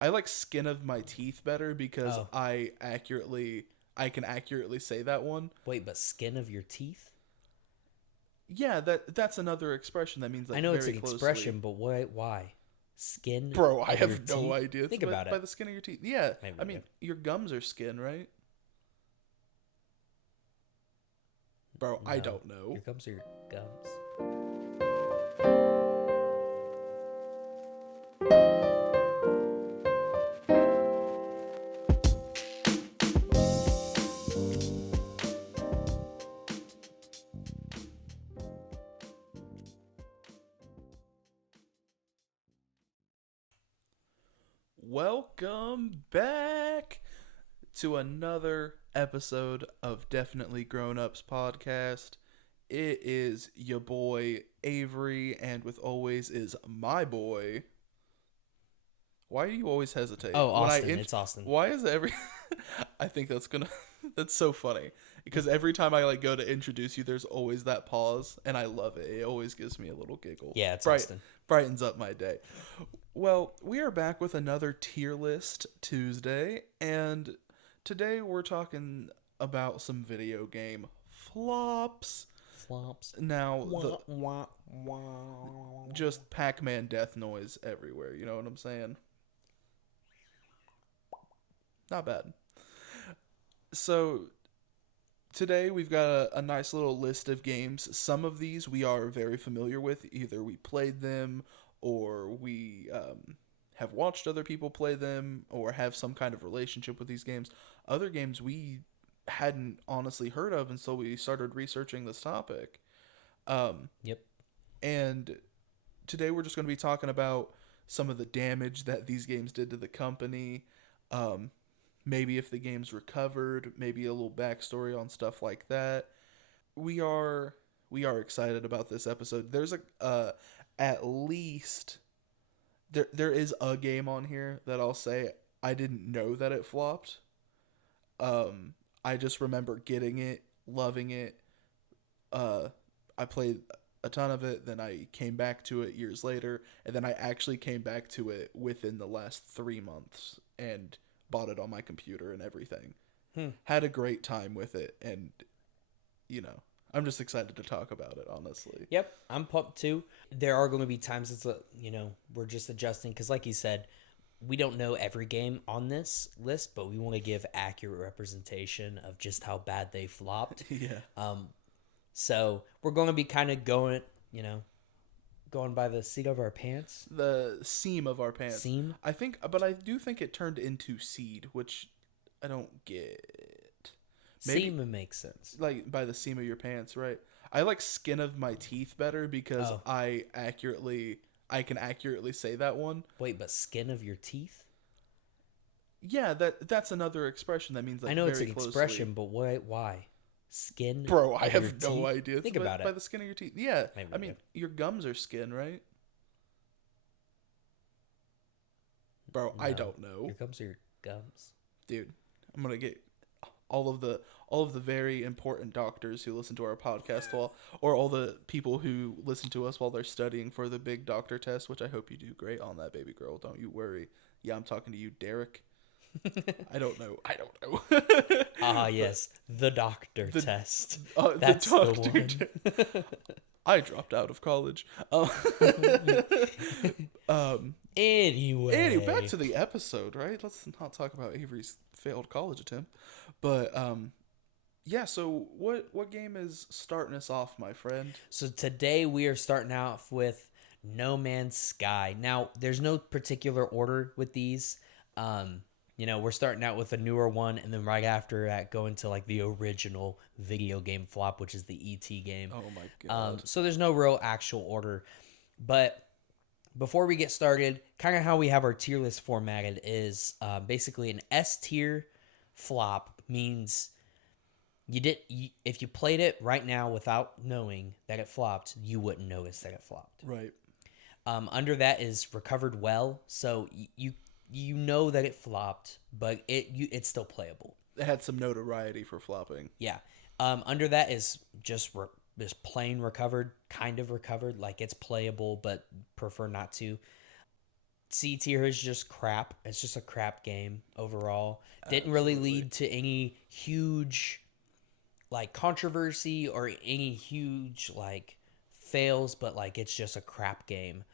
I like skin of my teeth better because Oh, I can accurately say that one. wait, but skin of your teeth? Yeah, that's another expression that means I like know it's very an closely. expression, but why? Skin Bro, I of your have no teeth? idea. It's Think about by it. the skin of your teeth. Yeah, There I we go. mean your gums are skin, right? Bro, I No, don't know. your gums are your gums. Welcome back to another episode of Definitely Grown Ups podcast. It is your boy Avery, and with always is my boy. Why do you always hesitate Oh, when Austin. It's Austin. Why is every? I think that's gonna. That's so funny because every time I like go to introduce you, there's always that pause, and I love it. It always gives me a little giggle. Yeah, it's Austin. Brightens up my day. Well, we are back with another tier list Tuesday, and today we're talking about some video game flops. Flops. Now, the Wah, wah, wah. just Pac-Man death noise everywhere. You know what I'm saying? Not bad. So today we've got a nice little list of games. Some of these we are very familiar with. Either we played them or we have watched other people play them or have some kind of relationship with these games. Other games we hadn't honestly heard of until we started researching this topic. Yep. And today we're just going to be talking about some of the damage that these games did to the company. Maybe if the game's recovered, maybe a little backstory on stuff like that. We are excited about this episode. There's at least there is a game on here that I'll say I didn't know that it flopped. I just remember getting it, loving it. I played a ton of it, then I came back to it years later, and then I actually came back to it within the last 3 months and bought it on my computer and everything. Had a great time with it, and you know, I'm just excited to talk about it, honestly. Yep, I'm pumped too. There are going to be times we're just adjusting because, like you said, we don't know every game on this list, but we want to give accurate representation of just how bad they flopped. Yeah. So we're going to be kind of going by the seat of our pants. The seam of our pants. Seam? I think, but I do think it turned into seed, which I don't get. Maybe, Seam makes sense. like by the seam of your pants, right? I like skin of my teeth better because Oh. I can accurately say that one. Wait, but skin of your teeth? Yeah, that's another expression that means like I know very it's an closely. expression, but why? Skin. Bro, I of have your no teeth? idea. It's Think about by it. the skin of your teeth. Yeah, There we I mean go. your gums are skin, right? Bro, I No. don't know. Your gums are your gums. Dude, I'm gonna get all of the very important doctors who listen to our podcast or all the people who listen to us while they're studying for the big doctor test, which I hope you do great on that, baby girl. Don't you worry. Yeah, I'm talking to you, Derek. I don't know. Ah, yes, the doctor test. The That's doctor. the one. I dropped out of college. Anyway, back to the episode, right? Let's not talk about Avery's failed college attempt. But yeah, so what game is starting us off, my friend? So today we are starting off with No Man's Sky. Now, there's no particular order with these. We're starting out with a newer one, and then right after that, go into like the original video game flop, which is the ET game. Oh my god. So there's no real actual order. But before we get started, kind of how we have our tier list formatted is basically an S tier flop means if you played it right now without knowing that it flopped, you wouldn't notice that it flopped. Right. Under that is recovered well, so you know that it flopped, but it's still playable. It had some notoriety for flopping. Yeah. Under that is just plain recovered, kind of recovered, like it's playable, but prefer not to. C tier is just crap. It's just a crap game overall. Didn't really Absolutely. lead to any huge like controversy or any huge like fails, but like it's just a crap game.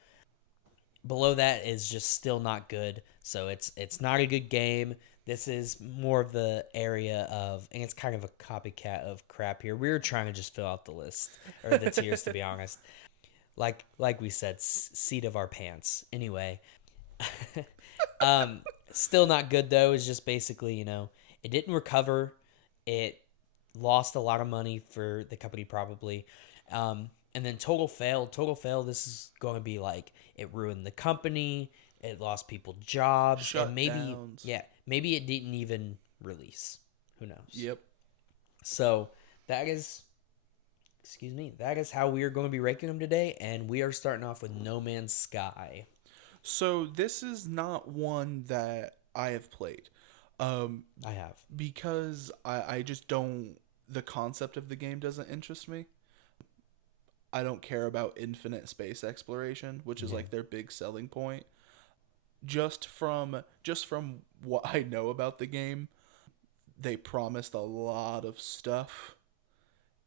Below that is just still not good. So it's not a good game. This is more of the area of, and it's kind of a copycat of crap here. We were trying to just fill out the list or the tiers, to be honest. Like we said, seat of our pants. Anyway, still not good though. It's just basically, it didn't recover. It lost a lot of money for the company probably. And then total fail. Total fail. This is going to be like it ruined the company. It lost people jobs, and Shutdowns. maybe it didn't even release. Who knows? Yep. So that is, excuse me, that is how we are going to be ranking them today, and we are starting off with No Man's Sky. So this is not one that I have played. I have. Because I just don't, the concept of the game doesn't interest me. I don't care about infinite space exploration, which is like their big selling point. Just from what I know about the game, they promised a lot of stuff,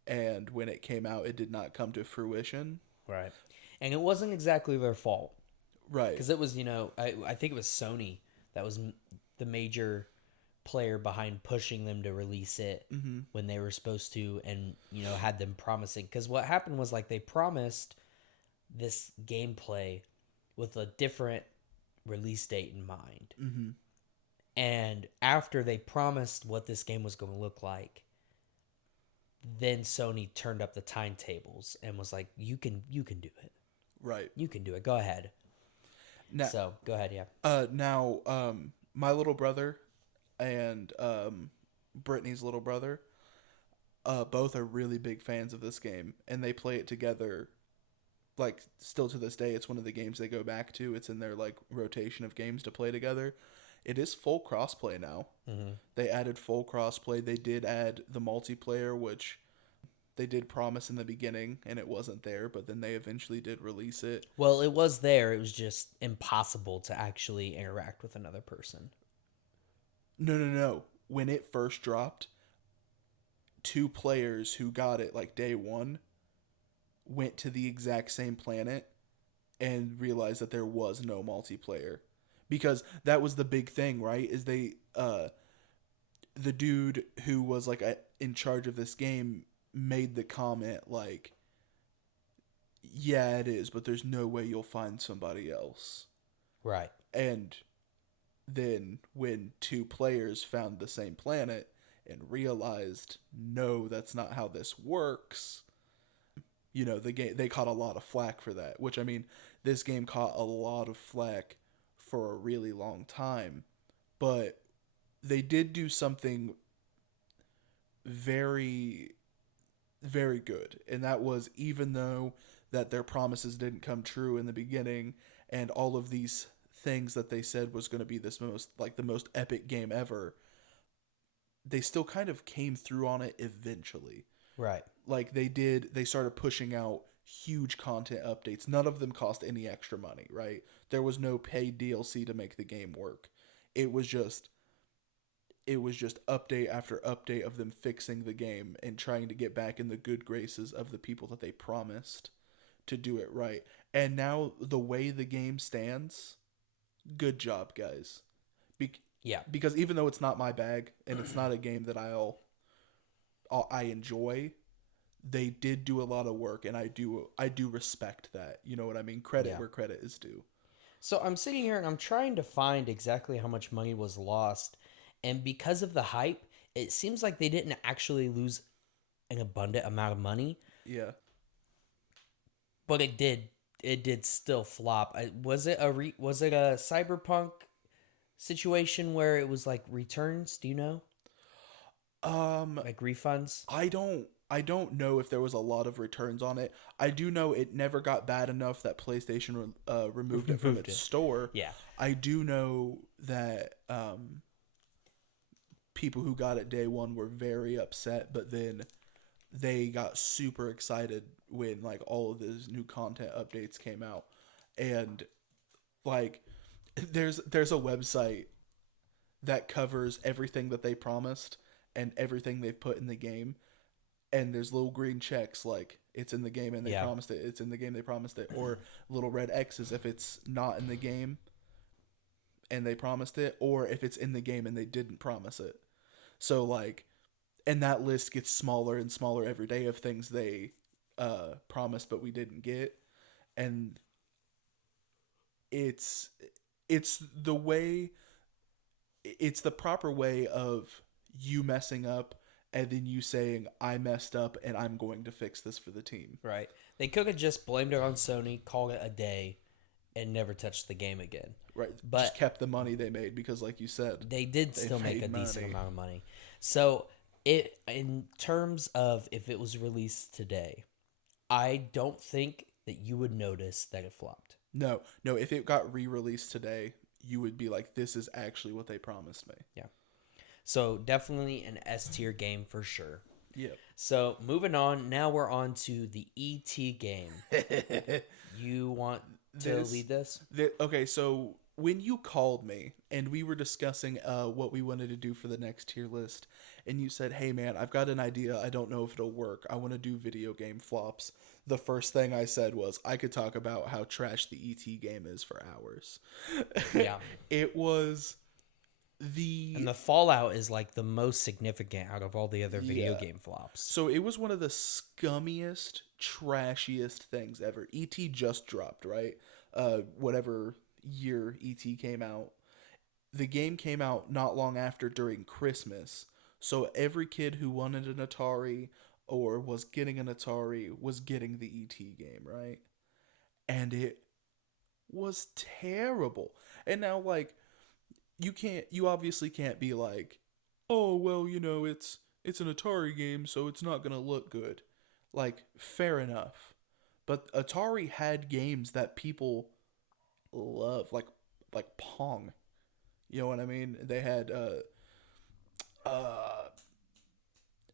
and when it came out, it did not come to fruition. Right. And it wasn't exactly their fault. Right. Because it was, I think it was Sony that was the major player behind pushing them to release it when they were supposed to, and, had them promising. Because what happened was, like, they promised this gameplay with a different release date in mind. Mm-hmm. And after they promised what this game was going to look like, then Sony turned up the timetables and was like, you can do it. Right. You can do it. Go ahead. Now, So, go ahead, yeah. My little brother and Brittany's little brother, both are really big fans of this game, and they play it together. Like, still to this day, it's one of the games they go back to. It's in their, like, rotation of games to play together. It is full crossplay now. Mm-hmm. They added full crossplay. They did add the multiplayer, which they did promise in the beginning, and it wasn't there, but then they eventually did release it. Well, it was there. It was just impossible to actually interact with another person. No. When it first dropped, 2 players who got it, like, day one went to the exact same planet and realized that there was no multiplayer, because that was the big thing, right? Is they the dude who was like in charge of this game made the comment like, yeah, it is, but there's no way you'll find somebody else. Right. And then when 2 players found the same planet and realized, no, that's not how this works, the game, they caught a lot of flack for that, which, I mean, this game caught a lot of flack for a really long time, but they did do something very, very good, and that was, even though that their promises didn't come true in the beginning, and all of these things that they said was going to be the most epic game ever, they still kind of came through on it eventually. Right. Like, they started pushing out huge content updates. None of them cost any extra money, right? There was no paid DLC to make the game work. It was just update after update of them fixing the game and trying to get back in the good graces of the people that they promised to do it right. And now the way the game stands, good job, guys. Because even though it's not my bag and it's not a game that I enjoy, they did do a lot of work, and I do respect that. You know what I mean? Credit where credit is due. So I'm sitting here and I'm trying to find exactly how much money was lost, and because of the hype, it seems like they didn't actually lose an abundant amount of money. Yeah. But it did still flop. Was it a Cyberpunk situation where it was like returns? Do you know? Like refunds? I don't know if there was a lot of returns on it. I do know it never got bad enough that PlayStation removed it from its store. Yeah. I do know that people who got it day one were very upset, but then they got super excited when, like, all of these new content updates came out. And, like, there's a website that covers everything that they promised and everything they've put in the game, and there's little green checks like it's in the game and they Yeah. promised it, it's in the game, they promised it, or little red X's if it's not in the game and they promised it, or if it's in the game and they didn't promise it. So like, and that list gets smaller and smaller every day of things they promised but we didn't get. And it's it's the way it's the proper way of you messing up and then you saying I messed up and I'm going to fix this for the team. Right. They could have just blamed it on Sony, called it a day, and never touched the game again. Right. But just kept the money they made because like you said, they did they still make a made decent money. amount of money. So it, in terms of if it was released today, I don't think that you would notice that it flopped. No, no, if it got re-released today, you would be like, this is actually what they promised me. Yeah. So definitely an S tier game for sure. Yeah. So moving on, now we're on to the ET game. You want to lead this? Okay, so when you called me and we were discussing what we wanted to do for the next tier list, and you said, hey man, I've got an idea, I don't know if it'll work, I want to do video game flops, the first thing I said was I could talk about how trash the ET game is for hours. Yeah. It was And the Fallout is like the most significant out of all the other video game flops. So it was one of the scummiest, trashiest things ever. ET just dropped, right? Whatever year ET came out. The game came out not long after during Christmas. So every kid who wanted an Atari or was getting an Atari was getting the ET game, right? And it was terrible. And now like you obviously can't be like, oh well, it's an Atari game, so it's not gonna look good. Like, fair enough. But Atari had games that people love, like Pong. You know what I mean? They had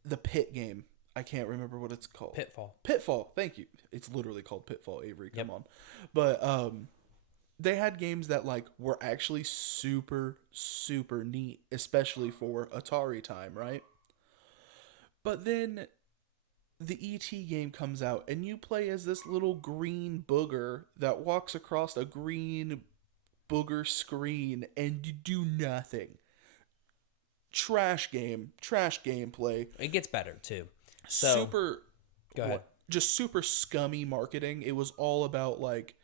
the Pit game. I can't remember what it's called. Pitfall. Pitfall. Thank you. It's literally called Pitfall, Avery. Come Yep. on. But they had games that like were actually super super neat, especially for Atari time, right? But then the ET game comes out and you play as this little green booger that walks across a green booger screen and you do nothing. Trash game, trash gameplay. It gets better too. So Super go ahead. just super scummy marketing. It was all about like,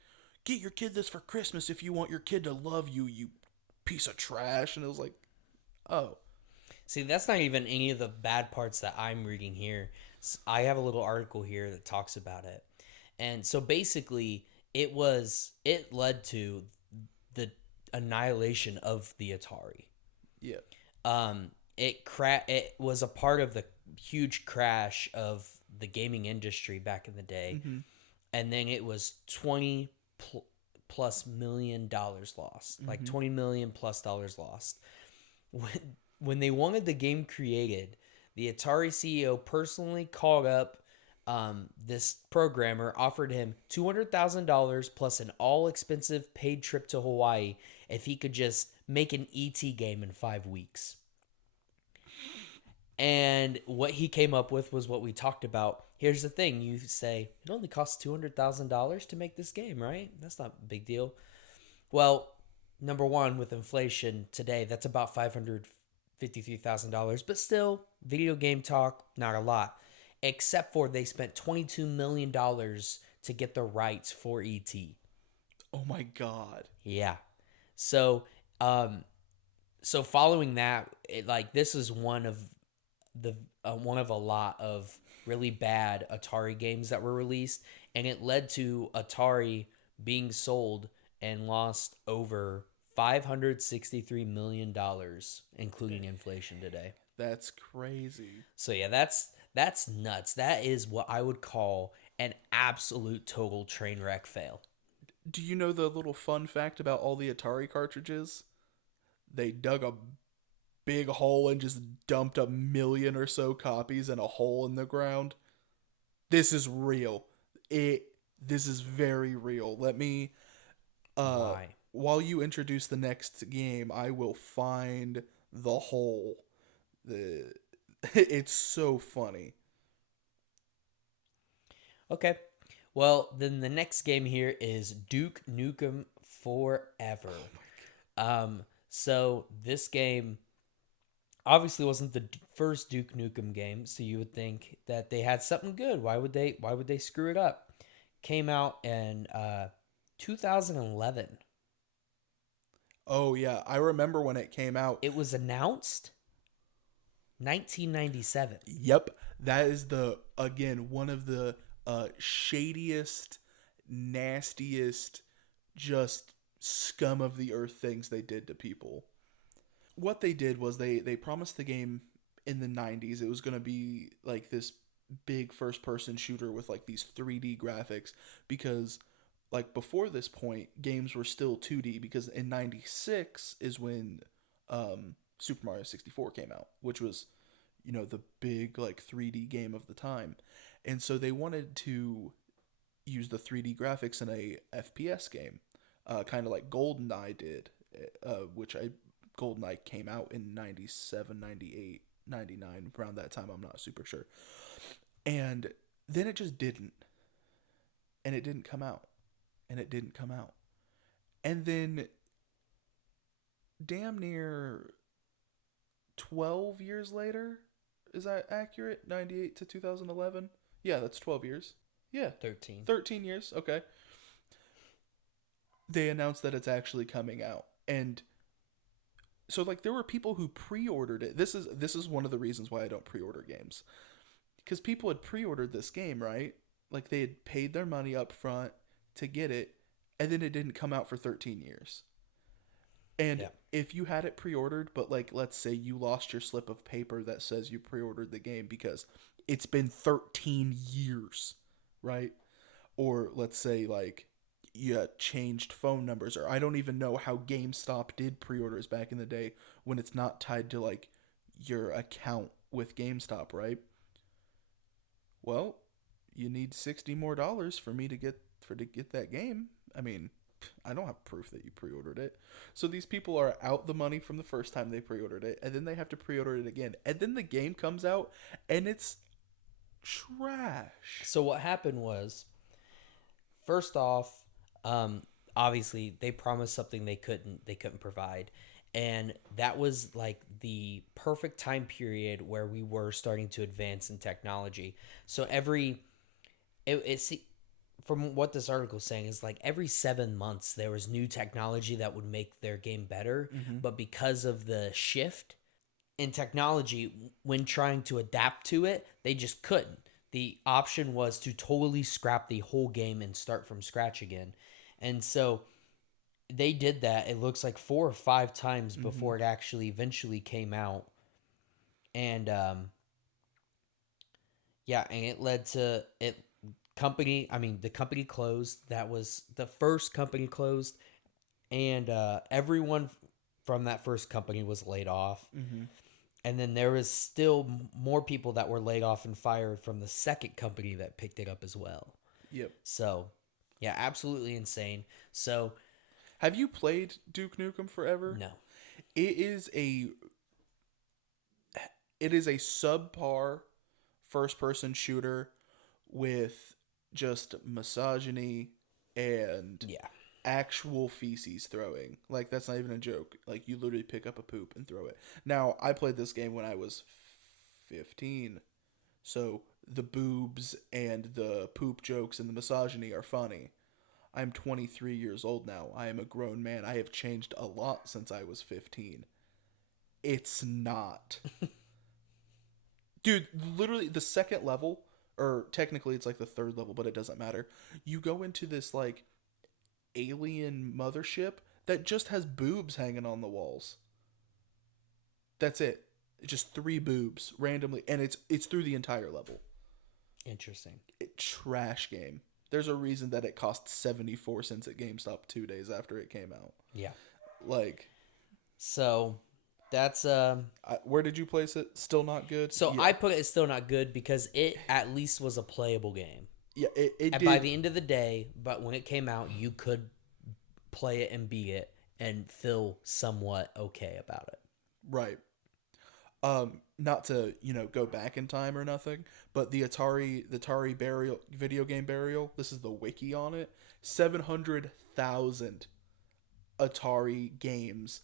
get your kid this for Christmas if you want your kid to love you, you piece of trash. And it was like, oh. See, that's not even any of the bad parts that I'm reading here. I have a little article here that talks about it. And so basically, it led to the annihilation of the Atari. Yeah. It was a part of the huge crash of the gaming industry back in the day. Mm-hmm. And then it was $20+ million lost. Like $20 million+ lost. When they wanted the game created, the Atari CEO personally called up this programmer, offered him $200,000 plus an all-expensive paid trip to Hawaii if he could just make an ET game in 5 weeks. And what he came up with was what we talked about. Here's the thing. You say, it only costs $200,000 to make this game, right? That's not a big deal. Well, number one, with inflation today, that's about $553,000. But still, video game talk, not a lot. Except for they spent $22 million to get the rights for ET. Oh my God. Yeah. So following that, this is one of a lot of really bad Atari games that were released, and it led to Atari being sold and lost over $563 million, including inflation today. That's crazy. So yeah, that's nuts. That is what I would call an absolute total train wreck fail. Do you know the little fun fact about all the Atari cartridges? They dug a big hole and just dumped 1 million or so copies in a hole in the ground. This is real. This is very real. Let me Why? while you introduce the next game, I will find the hole. The It's so funny. Okay. Well, then the next game here is Duke Nukem Forever. So this game obviously wasn't the first Duke Nukem game, so you would think that they had something good. Why would they screw it up? Came out in 2011. Oh yeah, I remember when it came out. It was announced 1997. Yep, that is one of the shadiest, nastiest, just scum of the earth things they did to people. What they did was they promised the game in the 90s it was going to be like this big first person shooter with like these 3D graphics, because like before this point games were still 2D, because in 96 is when Super Mario 64 came out, which was, you know, the big like 3D game of the time. And so they wanted to use the 3D graphics in a FPS game, kind of like GoldenEye did, which GoldenEye came out in 97, 98, 99, around that time, I'm not super sure. And then it just didn't. And it didn't come out. And it didn't come out. And then damn near 12 years later, is that accurate? 98 to 2011? Yeah, that's 12 years. Yeah. 13 years, okay. They announced that it's actually coming out. And so like there were people who pre-ordered it. This is one of the reasons why I don't pre-order games. Because people had pre-ordered this game, right? Like they had paid their money up front to get it, and then it didn't come out for 13 years. And if you had it pre-ordered, but like let's say you lost your slip of paper that says you pre-ordered the game because it's been 13 years, right? Or let's say like you changed phone numbers, or I don't even know how GameStop did pre-orders back in the day when it's not tied to like your account with GameStop, right? Well, you need $60 more for me to get that game. I mean, I don't have proof that you pre-ordered it. So these people are out the money from the first time they pre-ordered it, and then they have to pre-order it again. And then the game comes out and it's trash. So what happened was, first off, obviously they promised something they couldn't provide. And that was like the perfect time period where we were starting to advance in technology. So from what this article is saying is like every 7 months there was new technology that would make their game better. Mm-hmm. But because of the shift in technology, when trying to adapt to it, they just couldn't. The option was to totally scrap the whole game and start from scratch again. And so they did that, it looks like 4 or 5 times before it actually eventually came out. And and it led to the company closed. That was the first company closed, and everyone from that first company was laid off. Mm-hmm. And then there was still more people that were laid off and fired from the second company that picked it up as well. Yep. So, yeah, absolutely insane. So, have you played Duke Nukem Forever? No. It is a subpar first-person shooter with just misogyny and actual feces throwing. Like, that's not even a joke. Like, you literally pick up a poop and throw it. Now, I played this game when I was 15, so the boobs and the poop jokes and the misogyny are funny. I'm 23 years old now. I am a grown man. I have changed a lot since I was 15. It's not. Dude, literally the second level, or technically it's like the third level, but it doesn't matter. You go into this like alien mothership that just has boobs hanging on the walls. That's it. Just 3 boobs randomly, and it's through the entire level. Interesting. Trash game. There's a reason that it cost 74 cents at GameStop 2 days after it came out. Yeah. Like. So, that's... where did you place it? Still not good? So, I put it still not good because it at least was a playable game. Yeah, it and did. By the end of the day, but when it came out, you could play it and beat it and feel somewhat okay about it. Right. Not to, go back in time or nothing, but the Atari burial video game burial, this is the wiki on it. 700,000 Atari games,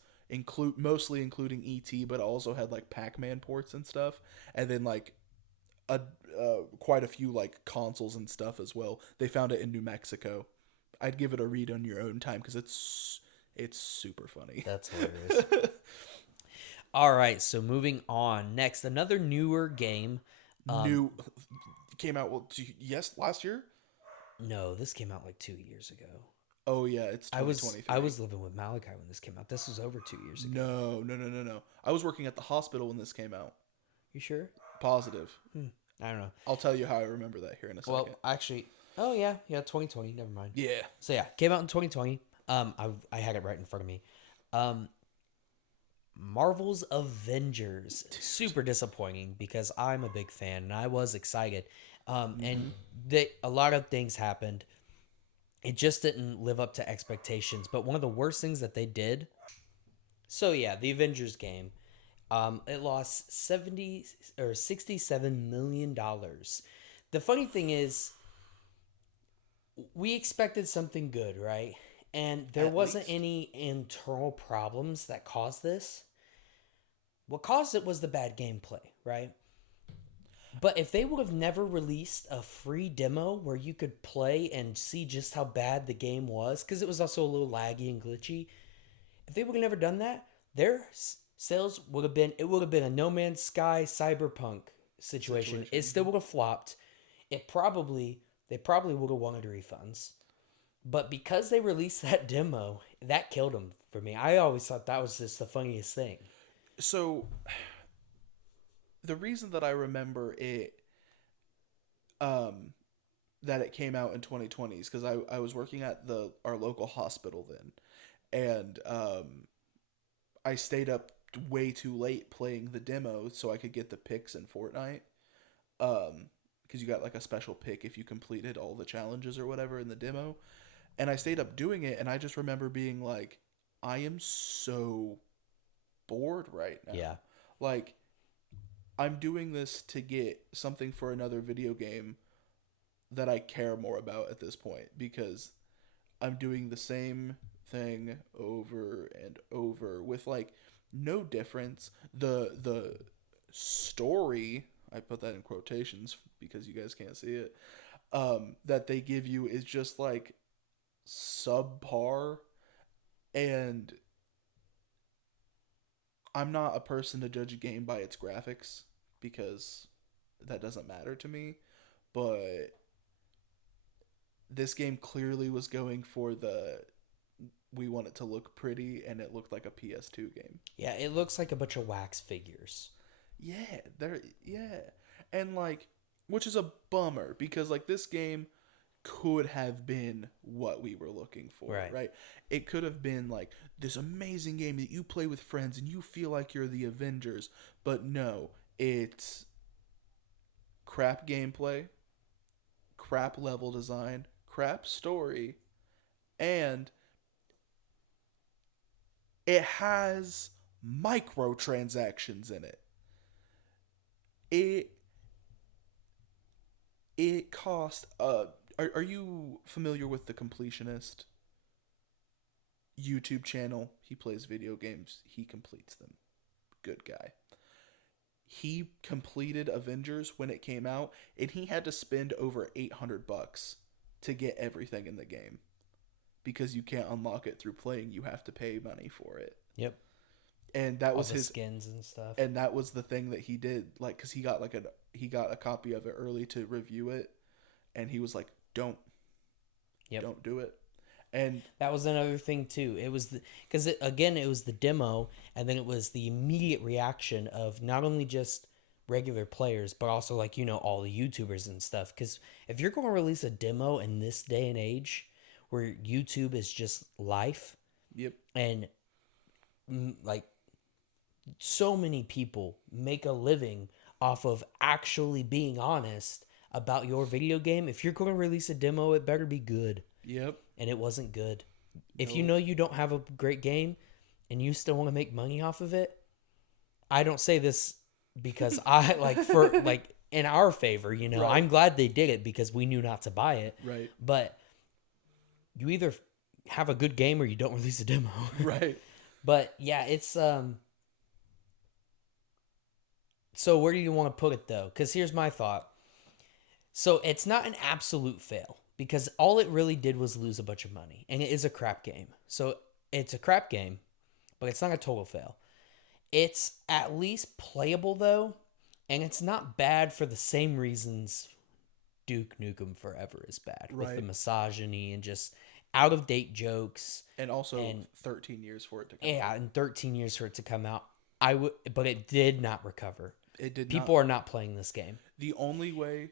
mostly including ET, but also had like Pac-Man ports and stuff, and then like a quite a few like consoles and stuff as well. They found it in New Mexico. I'd give it a read on your own time because it's super funny. That's hilarious. All right, so moving on. Next, another newer game. Came out last year. No, this came out like 2 years ago. Oh yeah, it's 2023. I was living with Malachi when this came out. This was over 2 years ago. No. I was working at the hospital when this came out. You sure? Positive. I don't know. I'll tell you how I remember that here in a second. Well, actually, 2020. Never mind. Yeah. So yeah, came out in 2020. I had it right in front of me. Marvel's Avengers. Super disappointing because I'm a big fan and I was excited. And a lot of things happened. It just didn't live up to expectations. But one of the worst things that they did. So yeah, the Avengers game. It lost $67 million. The funny thing is, we expected something good, right? And there wasn't any internal problems that caused this. What caused it was the bad gameplay, right? But if they would have never released a free demo where you could play and see just how bad the game was, because it was also a little laggy and glitchy, if they would have never done that, their sales would have been a No Man's Sky cyberpunk situation. It still would have flopped. They probably would have wanted refunds. But because they released that demo, that killed them for me. I always thought that was just the funniest thing. So, the reason that I remember it, that it came out in 2020 is because I was working at our local hospital then, and I stayed up way too late playing the demo so I could get the picks in Fortnite. Because you got like a special pick if you completed all the challenges or whatever in the demo. And I stayed up doing it, and I just remember being like, I am so bored right now. Yeah. Like, I'm doing this to get something for another video game that I care more about at this point, because I'm doing the same thing over and over with like no difference. The story, I put that in quotations because you guys can't see it, that they give you is just like subpar, and I'm not a person to judge a game by its graphics because that doesn't matter to me, but this game clearly was going for we want it to look pretty, and it looked like a PS2 game. Yeah, it looks like a bunch of wax figures. Yeah. And like, which is a bummer because like this game could have been what we were looking for, right? It could have been like this amazing game that you play with friends and you feel like you're the Avengers, but no, it's crap gameplay, crap level design, crap story, and it has microtransactions in it. It cost are you familiar with The Completionist YouTube channel? He plays video games, he completes them. Good guy. He completed Avengers when it came out, and he had to spend over $800 to get everything in the game. Because you can't unlock it through playing, you have to pay money for it. Yep. And that was his skins and stuff. And that was the thing that he did, like, because he got a copy of it early to review it, and he was like, don't do it. And that was another thing too. It was because it was the demo, and then it was the immediate reaction of not only just regular players, but also like all the YouTubers and stuff. Because if you're going to release a demo in this day and age, where YouTube is just life, yep, and like so many people make a living off of actually being honest about your video game. If you're going to release a demo, it better be good. Yep. And it wasn't good. If you Nope. know you don't have a great game and you still want to make money off of it, I don't say this because I like for like in our favor, you know. Right. I'm glad they did it because we knew not to buy it. Right. But you either have a good game or you don't release a demo. Right. But yeah, it's so where do you want to put it though? Cuz here's my thought. So it's not an absolute fail because all it really did was lose a bunch of money and it is a crap game. So it's a crap game, but it's not a total fail. It's at least playable though, and it's not bad for the same reasons Duke Nukem Forever is bad with the Right. misogyny and just out of date jokes. And also And 13 years for it to come yeah, out. in 13 years for it to come out, I would, but it did not recover. It did People not. are not playing this game. The only way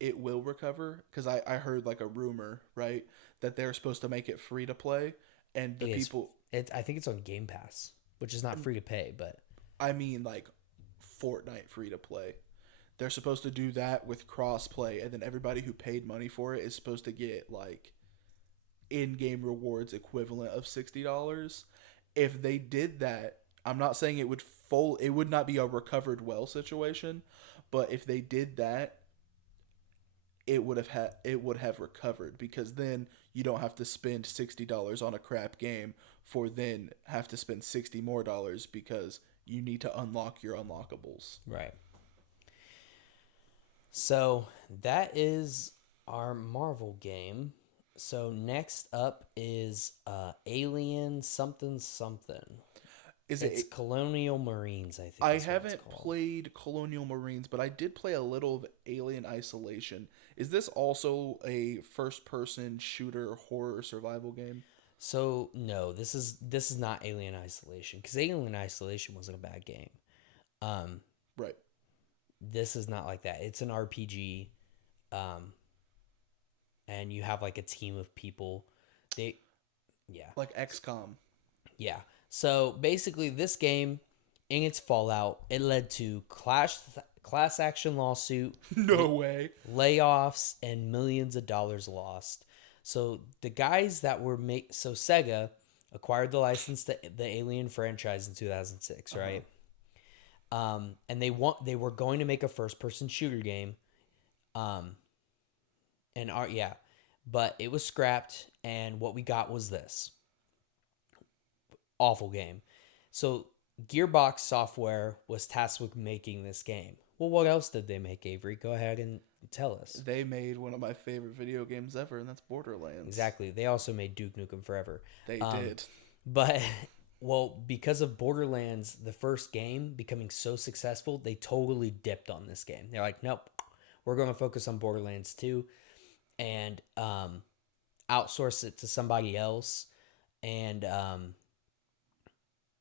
it will recover, because I heard like a rumor, right, that they're supposed to make it free to play, and the It is. people, I think it's on Game Pass, which is not free to pay, but I mean like Fortnite free to play. They're supposed to do that with cross play, and then everybody who paid money for it is supposed to get like in-game rewards equivalent of $60. If they did that, I'm not saying it would not be a recovered well situation, but if they did that, it would have recovered, because then you don't have to spend $60 on a crap game for then have to spend 60 more dollars because you need to unlock your unlockables. right. So that is our Marvel game. So next up is Alien something something. Is It's it Colonial Marines, I think. I is what it's haven't called. played Colonial Marines, but I did play a little of Alien Isolation. Is this also a first-person shooter horror survival game? So no, this is not Alien Isolation because Alien Isolation wasn't a bad game. Um, Right. this is not like that. It's an RPG, and you have like a team of people. They, yeah, Like XCOM. yeah. So basically, this game, in its fallout, it led to class action lawsuit, No way. layoffs, and millions of dollars lost. So the guys that were so Sega acquired the license to the Alien franchise in 2006, right? And they were going to make a first person shooter game, and yeah, but it was scrapped, and what we got was this awful game. So Gearbox Software was tasked with making this game. Well, what else did they make, Avery? Go ahead and tell us. They made one of my favorite video games ever, and that's Borderlands. Exactly. They also made Duke Nukem Forever. They did. But, well, because of Borderlands, the first game becoming so successful, they totally dipped on this game. They're like, nope, we're going to focus on Borderlands 2 and outsource it to somebody else. And,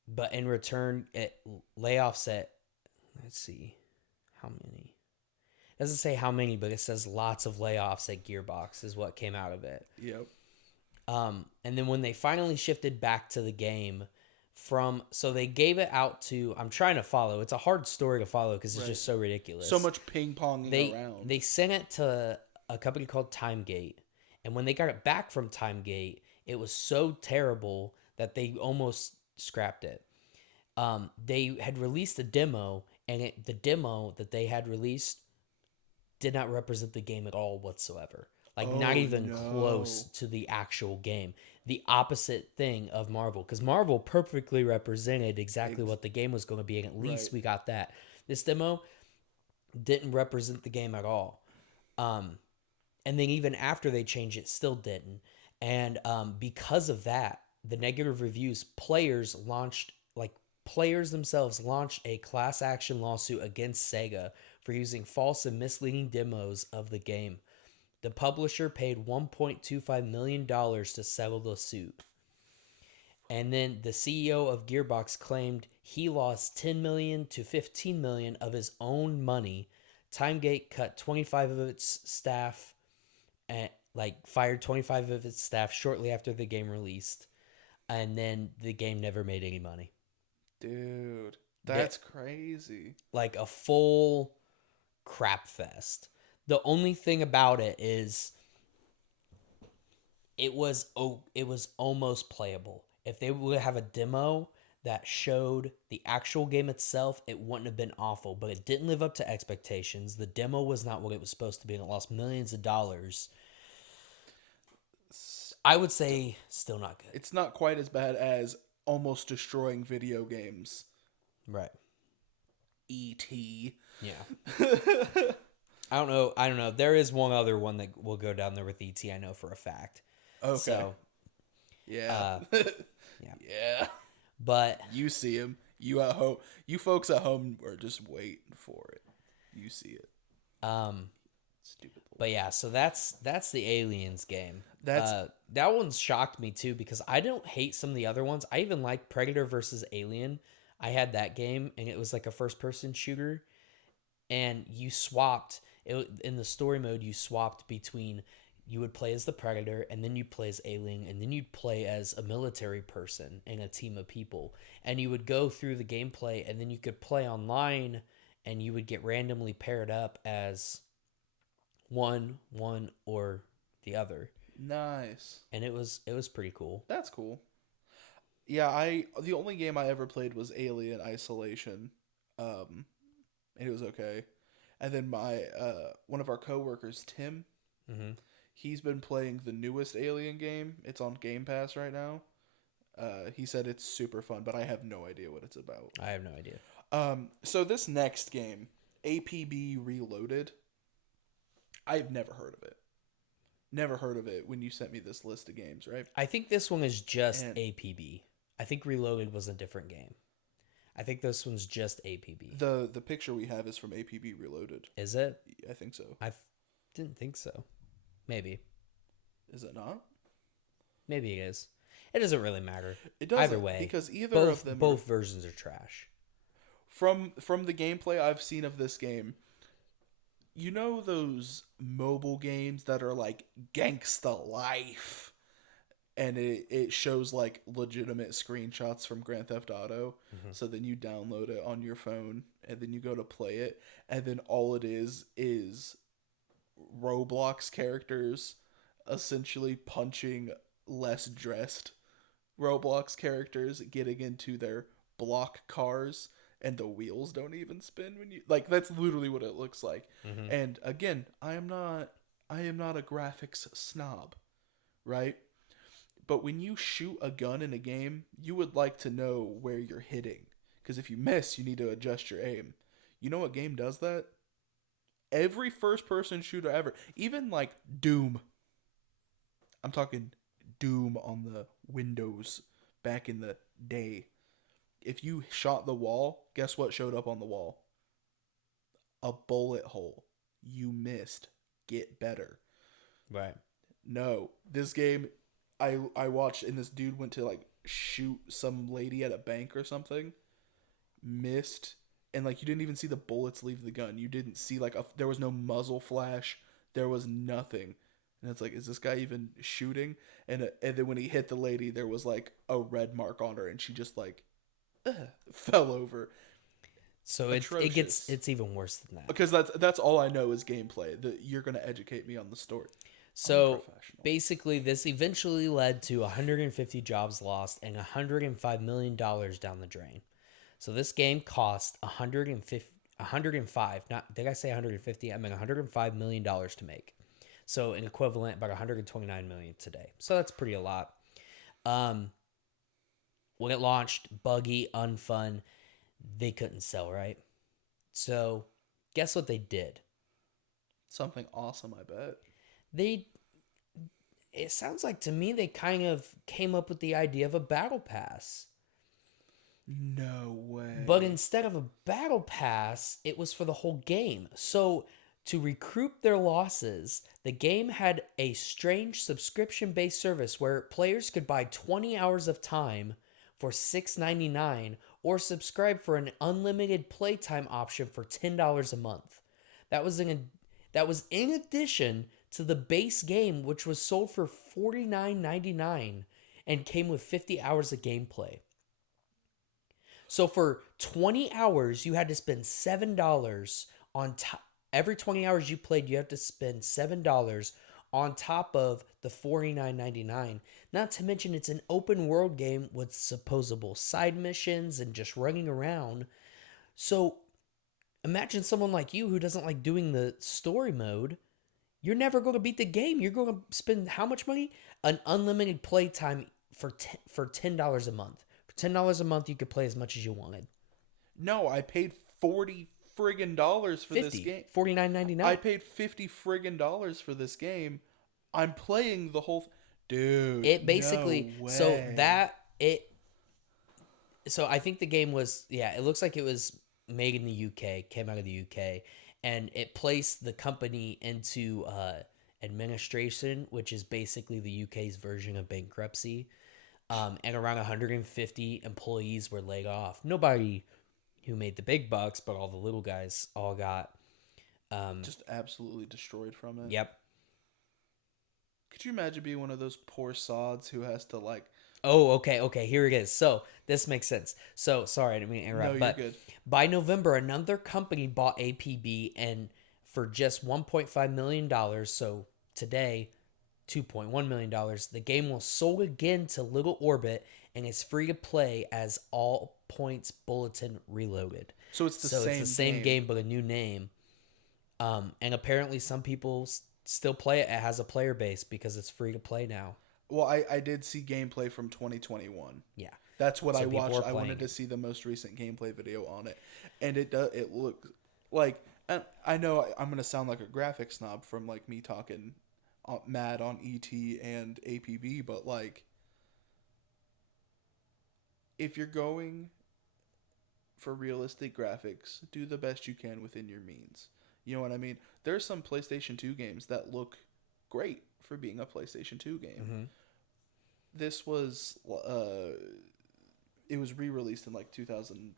but in return, layoffs at, let's see, how many? It doesn't say how many, but it says lots of layoffs at Gearbox is what came out of it. Yep. And then when they finally shifted back to the game so they gave it out to, I'm trying to follow. It's a hard story to follow because it's just so ridiculous. So much ping-ponging around. They sent it to a company called Timegate. And when they got it back from Timegate, it was so terrible that they almost scrapped it. They had released a demo, and the demo that they had released did not represent the game at all whatsoever. Like, not even close to the actual game. The opposite thing of Marvel. Because Marvel perfectly represented exactly what the game was going to be, and at least we got that. This demo didn't represent the game at all. And then even after they changed it, still didn't. And because of that, the negative reviews, players themselves launched a class action lawsuit against Sega for using false and misleading demos of the game. The publisher paid $1.25 million to settle the suit. And then the CEO of Gearbox claimed he lost $10 million to $15 million of his own money. Timegate cut 25 of its staff and fired 25 of its staff shortly after the game released. And then the game never made any money. Dude, that's crazy. Like a full crap fest. The only thing about it is it was almost playable. If they would have a demo that showed the actual game itself, it wouldn't have been awful, but it didn't live up to expectations. The demo was not what it was supposed to be, and it lost millions of dollars. I would say still not good. It's not quite as bad as almost destroying video games. Right. ET. Yeah. I don't know. There is one other one that will go down there with ET, I know for a fact. Okay. So, yeah. yeah. Yeah. But you see him. You at home. You folks at home are just waiting for it. You see it. Stupid. But yeah, so that's the Aliens game. That's that one shocked me too because I don't hate some of the other ones. I even like Predator versus Alien. I had that game and it was like a first person shooter, and you swapped in the story mode. You swapped between you would play as the Predator and then you'd play as Alien and then you'd play as a military person and a team of people, and you would go through the gameplay and then you could play online and you would get randomly paired up as one or the other. nice. And it was pretty cool. That's cool. Yeah, the only game I ever played was Alien Isolation, and it was okay. And then my one of our coworkers, Tim, Mm-hmm. he's been playing the newest Alien game. It's on Game Pass right now. He said it's super fun, but I have no idea what it's about. I have no idea. So this next game, APB Reloaded, I've never heard of it. Never heard of it when you sent me this list of games, right? I think this one is just And- APB. I think Reloaded was a different game. I think this one's just APB. The picture we have is from APB Reloaded. Is it? I think so. I didn't think so. Maybe. Is it not? Maybe it is. It doesn't really matter. It doesn't, Either way, because either of them both versions are trash. from the gameplay I've seen of this game. You know those mobile games that are like Gangsta Life, and it shows like legitimate screenshots from Grand Theft Auto. Mm-hmm. So then you download it on your phone and then you go to play it, and then all it is Roblox characters essentially punching less dressed Roblox characters getting into their block cars, and the wheels don't even spin when you like. That's literally what it looks like. Mm-hmm. And again, I am not a graphics snob, right? But when you shoot a gun in a game, you would like to know where you're hitting, because if you miss, you need to adjust your aim. You know what game does that? Every first person shooter ever, even like Doom. I'm talking Doom on the Windows back in the day. If you shot the wall, guess what showed up on the wall? A bullet hole. You missed. Get better. Right. No, this game, I watched, and this dude went to like shoot some lady at a bank or something. Missed. And like you didn't even see the bullets leave the gun. You didn't see like there was no muzzle flash. There was nothing. And it's like, is this guy even shooting? And then when he hit the lady, there was like a red mark on her, and she just like fell over. So it's even worse than that. Because that's all I know is gameplay. You're gonna educate me on the story. So basically, this eventually led to 150 jobs lost and $105 million down the drain. So this game cost 105. Not did I say 150? I mean $105 million to make. So an equivalent about 129 million today. So that's pretty a lot. When it launched, buggy, unfun, they couldn't sell, right? So guess what they did? Something awesome, I bet. It sounds like to me they kind of came up with the idea of a battle pass. No way. But instead of a battle pass, it was for the whole game. So to recoup their losses, the game had a strange subscription-based service where players could buy 20 hours of time for $6.99 or subscribe for an unlimited playtime option for $10 a month. That was in addition to the base game, which was sold for $49.99 and came with 50 hours of gameplay. So for 20 hours, you had to spend $7 on every 20 hours you played, you have to spend $7 on top of the $49.99. Not to mention it's an open world game with supposable side missions and just running around. So imagine someone like you who doesn't like doing the story mode. You're never going to beat the game. You're going to spend how much money? An unlimited playtime for $10 a month. For $10 a month, you could play as much as you wanted. No, I paid $40 friggin' dollars for this game. $49.99. I paid $50 friggin' dollars for this game. I'm playing the whole dude. It basically no way. So I think the game was it looks like it was made in the UK, came out of the UK, and it placed the company into administration, which is basically the UK's version of bankruptcy. And around 150 employees were laid off. Nobody who made the big bucks, but all the little guys all got just absolutely destroyed from it. Yep. Could you imagine being one of those poor sods who has to like? Oh, okay. Here it is. So this makes sense. So sorry, I didn't mean to interrupt. No, but you're good. By November, another company bought APB, and for just $1.5 million. So today, $2.1 million. The game was sold again to Little Orbit and is free to play as All Points Bulletin Reloaded. So it's the same game but a new name. And apparently some people still play it. It has a player base because it's free to play now. Well, I did see gameplay from 2021. Yeah. That's what So I watched. I playing wanted to see the most recent gameplay video on it. And it looks like, and I know I'm going to sound like a graphic snob from like me talking mad on ET and APB, but like, if you're going for realistic graphics, do the best you can within your means. You know what I mean? There's some PlayStation 2 games that look great for being a PlayStation 2 game. Mm-hmm. This was it was re-released in like 2000.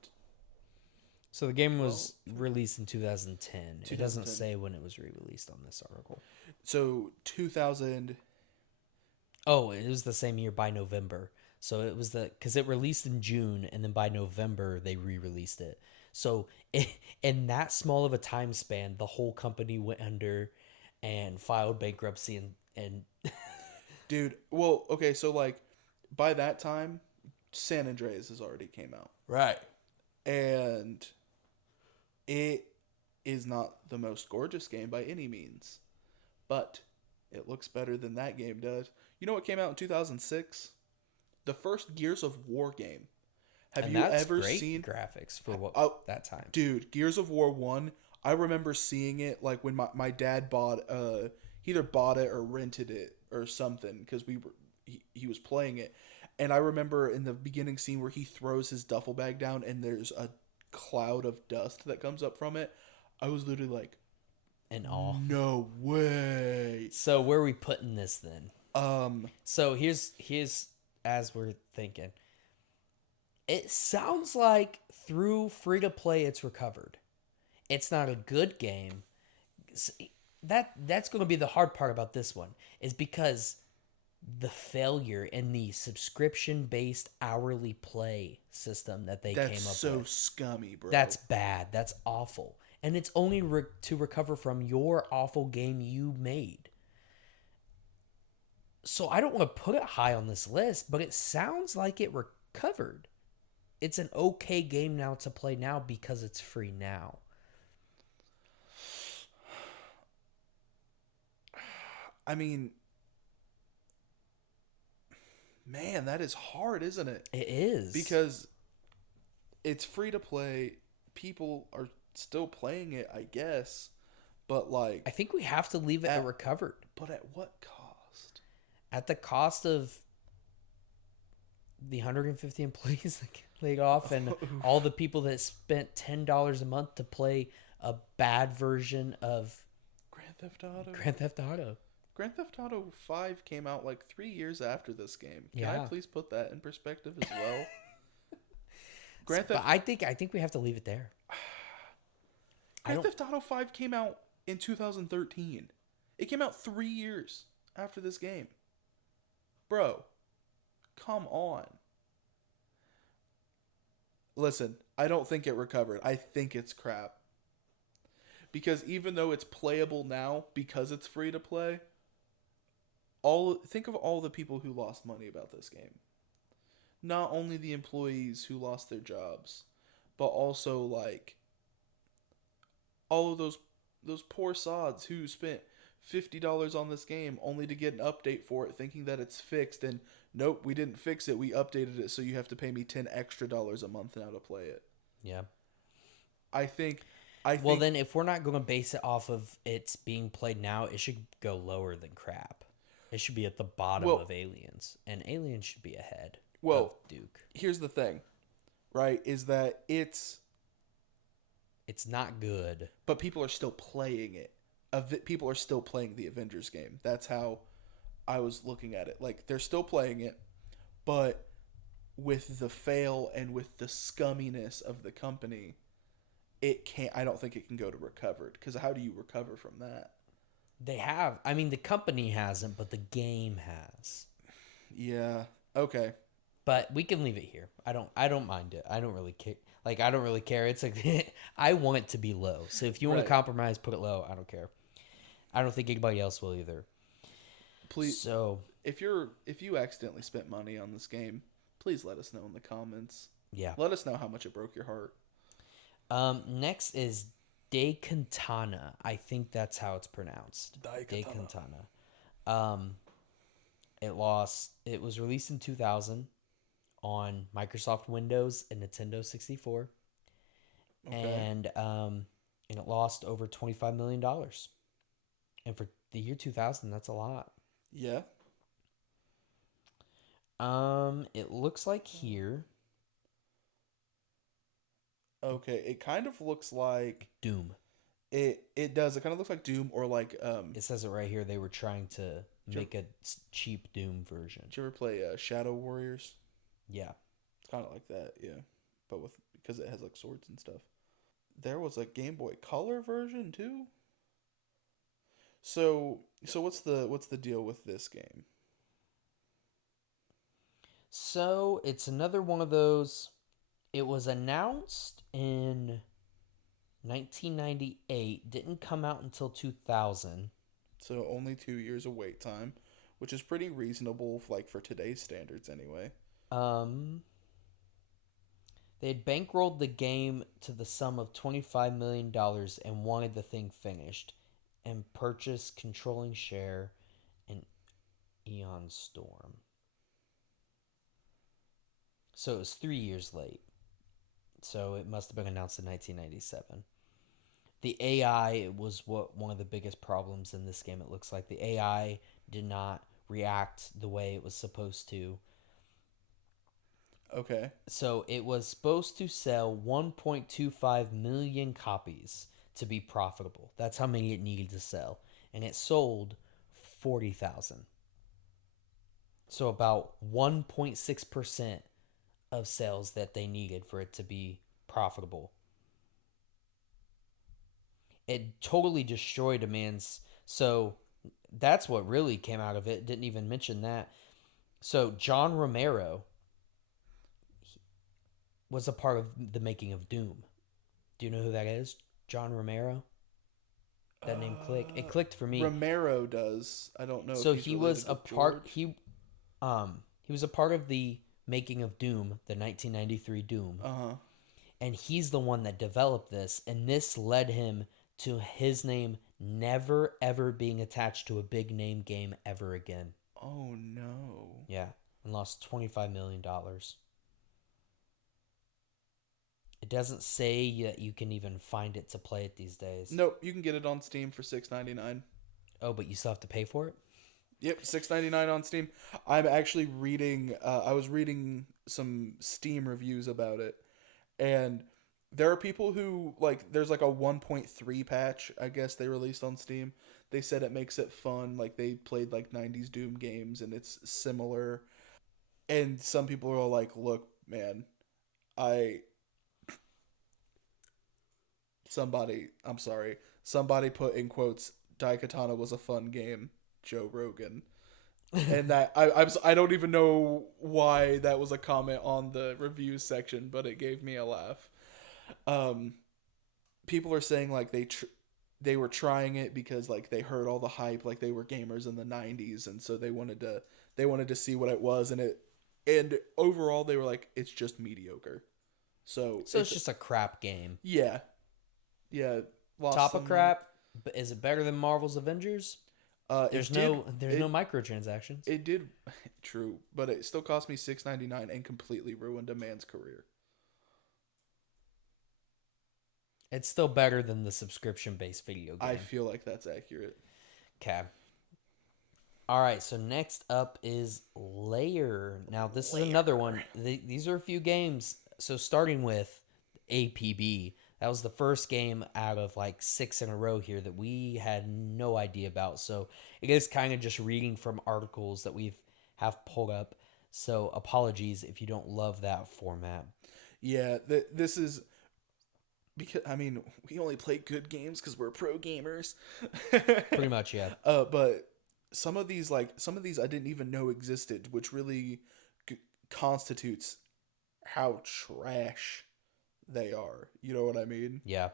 So the game was released in 2010. It doesn't 2010. say when it was re-released on this article. So 2000. Oh, it was the same year by November. So it was because it released in June, and then by November they re-released it. So in that small of a time span, the whole company went under and filed bankruptcy and Dude, well, okay, so like by that time, San Andreas has already came out. right. And it is not the most gorgeous game by any means, but it looks better than that game does. You know what came out in 2006? The first Gears of War game. Have you ever seen graphics for that time? Dude, Gears of War 1, I remember seeing it like when my dad bought he either bought it or rented it or something because he was playing it. And I remember in the beginning scene where he throws his duffel bag down and there's a cloud of dust that comes up from it. I was literally like, in awe. No way. So where are we putting this then? So here's as we're thinking. It sounds like through free to play it's recovered. It's not a good game. That's going to be the hard part about this one is because the failure in the subscription-based hourly play system that they came up with. That's so scummy, bro. That's bad. That's awful. And it's only to recover from your awful game you made. So I don't want to put it high on this list, but it sounds like it recovered. It's an okay game now to play now because it's free now. I mean, man, that is hard, isn't it? It is. Because it's free to play. People are still playing it, I guess. But like, I think we have to leave it at recovered. But at what cost? At the cost of the 150 employees that get laid off and all the people that spent $10 a month to play a bad version of Grand Theft Auto. Grand Theft Auto 5 came out like 3 years after this game. Can I please put that in perspective as well? But I think we have to leave it there. Grand Theft Auto 5 came out in 2013. It came out 3 years after this game. Bro, come on. Listen, I don't think it recovered. I think it's crap. Because even though it's playable now because it's free to play, think of all the people who lost money about this game. Not only the employees who lost their jobs, but also like all of those poor sods who spent $50 on this game only to get an update for it thinking that it's fixed, and nope, we didn't fix it, we updated it, so you have to pay me $10 extra a month now to play it. Yeah. I think Well, then if we're not going to base it off of it's being played now, it should go lower than crap. It should be at the bottom of Aliens, and Aliens should be ahead of Duke. Here's the thing, right? Is that it's not good, but people are still playing it. People are still playing the Avengers game. That's how I was looking at it. Like, they're still playing it, but with the fail and with the scumminess of the company, I don't think it can go to recovered, because how do you recover from that? They have. I mean, the company hasn't, but the game has. Yeah. Okay. But we can leave it here. I don't mind it. I don't really care. Like, I don't really care. It's like I want it to be low. So if you want to compromise, put it low. I don't care. I don't think anybody else will either. Please. So if you accidentally spent money on this game, please let us know in the comments. Yeah. Let us know how much it broke your heart. Next is DeQuintana. I think that's how it's pronounced. DeQuintana. It was released in 2000 on Microsoft Windows and Nintendo 64. Okay. And it lost over $25 million. And for the year 2000, that's a lot. Yeah. It looks like here. Okay, it kind of looks like Doom. It does. It kind of looks like Doom, or like It says it right here. They were trying to make a cheap Doom version. Did you ever play Shadow Warriors? Yeah. It's kind of like that, yeah. But because it has like swords and stuff. There was a Game Boy Color version too. So what's the deal with this game? So it's another one of those. It was announced in 1998. Didn't come out until 2000. So only 2 years of wait time, which is pretty reasonable, like for today's standards, anyway. They had bankrolled the game to the sum of $25 million and wanted the thing finished, and purchased controlling share in Eon Storm. So it was 3 years late. So it must have been announced in 1997. The AI was one of the biggest problems in this game. It looks like the AI did not react the way it was supposed to. Okay. So it was supposed to sell 1.25 million copies to be profitable. That's how many it needed to sell. And it sold 40,000. So about 1.6% of sales that they needed for it to be profitable. It totally destroyed a man's... So that's what really came out of it. Didn't even mention that. So John Romero was a part of the making of Doom. Do you know who that is? John Romero? That name clicked. It clicked for me. Romero does. I don't know. So he was a part. He was a part of the making of Doom, the 1993 Doom. And he's the one that developed this, and this led him to his name never ever being attached to a big name game ever again. Oh no. Yeah, and lost $25 million. It doesn't say that you can even find it to play it these days. Nope, you can get it on Steam for $6.99. Oh, but you still have to pay for it? Yep, $6.99 on Steam. I'm actually reading. I was reading some Steam reviews about it, and there are people who like. There's like a 1.3 patch. I guess they released on Steam. They said it makes it fun. Like they played like 90s Doom games, and it's similar. And some people are like, "Look, man, Somebody put in quotes, Daikatana was a fun game, Joe Rogan." And that I don't even know why that was a comment on the reviews section, but it gave me a laugh. People are saying like they were trying it because like they heard all the hype, like they were gamers in the 90s, and so they wanted to see what it was, and overall they were like, it's just mediocre. So So it's just a crap game. yeah, yeah, lost Top of some money. crap. But is it better than Marvel's Avengers? It There's did no microtransactions. it did true, but it still cost me $6.99 and completely ruined a man's career. It's still better than the subscription-based video game. I feel like that's accurate. Okay. All right, so next up is Layer. Now, this is another one. These are a few games. So starting with APB, that was the first game out of like 6 in a row here that we had no idea about. So it is kind of just reading from articles that we've have pulled up. So apologies if you don't love that format. Yeah, this is because I mean we only play good games because we're pro gamers. Pretty much, yeah. But some of these I didn't even know existed, which really constitutes how trash they are. You know what I mean? Yeah.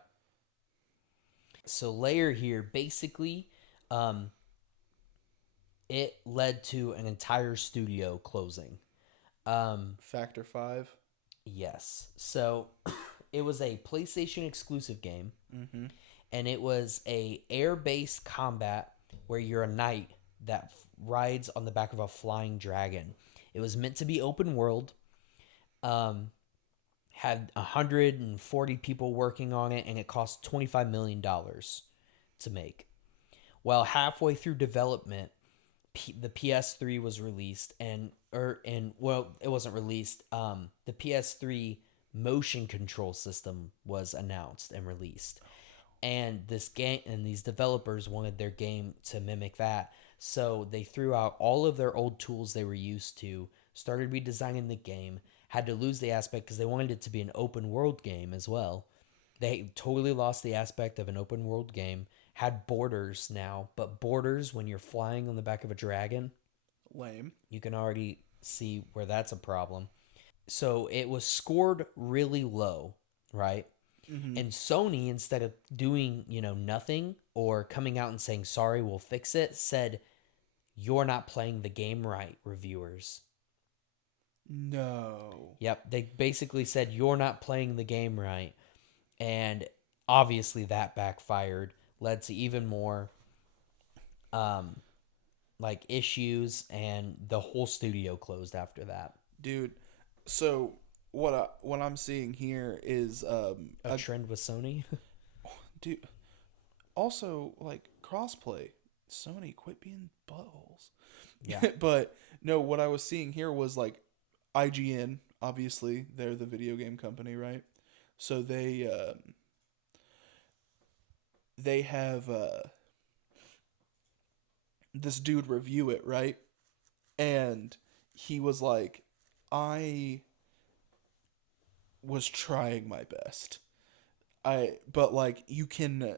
So Layer here, basically, it led to an entire studio closing. Factor 5. Yes. So it was a PlayStation exclusive game, Mm-hmm. and it was a air-based combat where you're a knight that rides on the back of a flying dragon. It was meant to be open world. Had 140 people working on it, and it cost $25 million to make. Well, halfway through development, the PS3 was released, and well, it wasn't released. The PS3 motion control system was announced and released, and this game and these developers wanted their game to mimic that, so they threw out all of their old tools they were used to, started redesigning the game, had to lose the aspect because they wanted it to be an open world game as well. They totally lost the aspect of an open world game. Had borders now, but borders when you're flying on the back of a dragon, Lame. you can already see where that's a problem. So it was scored really low, right? Mm-hmm. And Sony, instead of doing, nothing or coming out and saying, sorry, we'll fix it, said, you're not playing the game right, reviewers. No. Yep, they basically said, you're not playing the game right. And obviously that backfired, led to even more issues, and the whole studio closed after that. Dude, so what I'm seeing here is A trend with Sony. dude, also like crossplay. Sony, quit being buttholes. Yeah. But no, what I was seeing here was like IGN, obviously, they're the video game company, right? So they have this dude review it, right? And he was like, I was trying my best. But like you can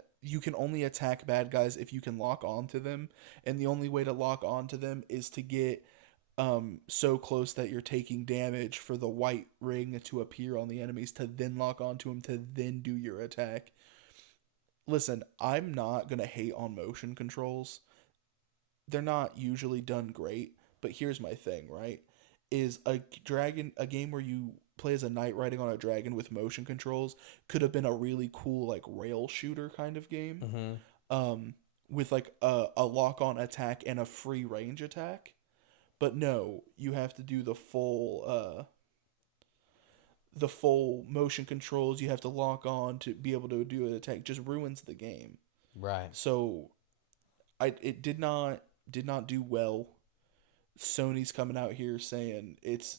only attack bad guys if you can lock on to them, and the only way to lock on to them is to get so close that you're taking damage for the white ring to appear on the enemies, to then lock onto them, to then do your attack. Listen, I'm not gonna hate on motion controls. They're not usually done great, but here's my thing, right? Is a game where you play as a knight riding on a dragon with motion controls could have been a really cool like rail shooter kind of game. Mm-hmm. With like a lock on attack and a free range attack. But no, you have to do the full motion controls. You have to lock on to be able to do an attack. Just ruins the game. Right. So it did not do well. Sony's coming out here saying it's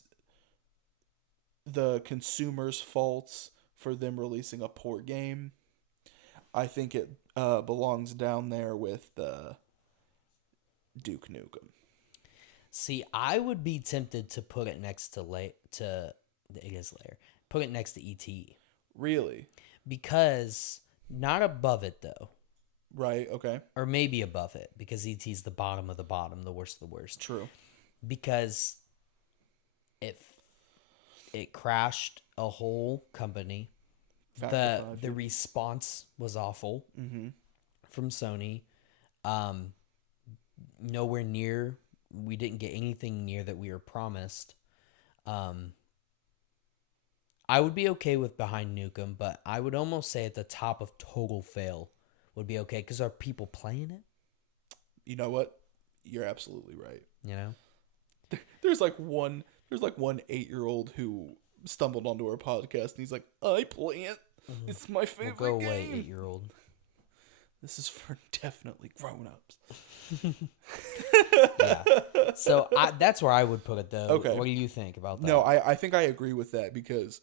the consumer's faults for them releasing a poor game. I think it belongs down there with Duke Nukem. See, I would be tempted to put it next to Layer. Put it next to ET. Really? Because not above it though. Right, okay. Or maybe above it, because ET's the bottom of the bottom, the worst of the worst. True. Because it crashed a whole company. The response was awful. Mm-hmm. from Sony. Nowhere near. We didn't get anything near that we were promised. I would be okay with behind Nukem, but I would almost say at the top of total fail would be okay, because are people playing it? You know what? You're absolutely right. You know? There's like one 8-year-old who stumbled onto our podcast and he's like, I play it. It's my favorite Well, go game. away, 8-year-old. This is for definitely grown-ups. Yeah. So that's where I would put it, though. Okay. What do you think about that? No, I think I agree with that, because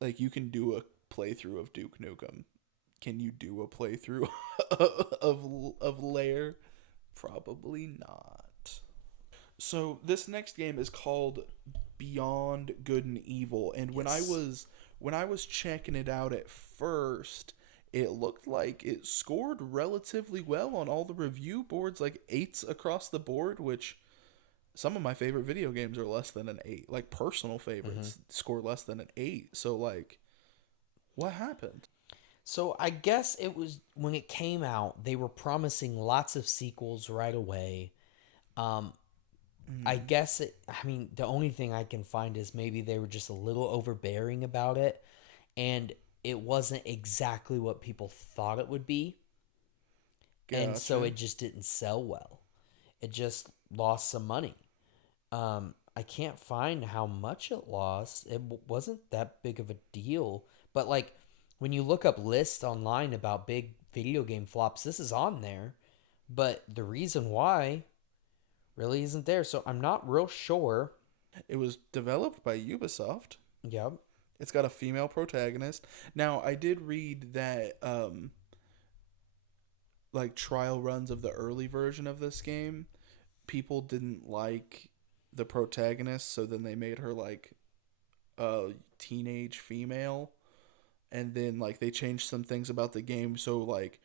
like you can do a playthrough of Duke Nukem. Can you do a playthrough of Lair? Probably not. So this next game is called Beyond Good and Evil, and when I was checking it out at first, it looked like it scored relatively well on all the review boards, like 8s across the board, which some of my favorite video games are less than an 8. Like personal favorites score less than an 8. So like, what happened? So I guess it was when it came out, they were promising lots of sequels right away. I guess the only thing I can find is maybe they were just a little overbearing about it, and it wasn't exactly what people thought it would be. Gotcha. And so it just didn't sell well. It just lost some money. I can't find how much it lost. It wasn't that big of a deal. But like, when you look up lists online about big video game flops, this is on there. But the reason why really isn't there. So I'm not real sure. It was developed by Ubisoft. Yep. It's got a female protagonist. Now, I did read that like trial runs of the early version of this game, people didn't like the protagonist, so then they made her like a teenage female, and then like they changed some things about the game, so like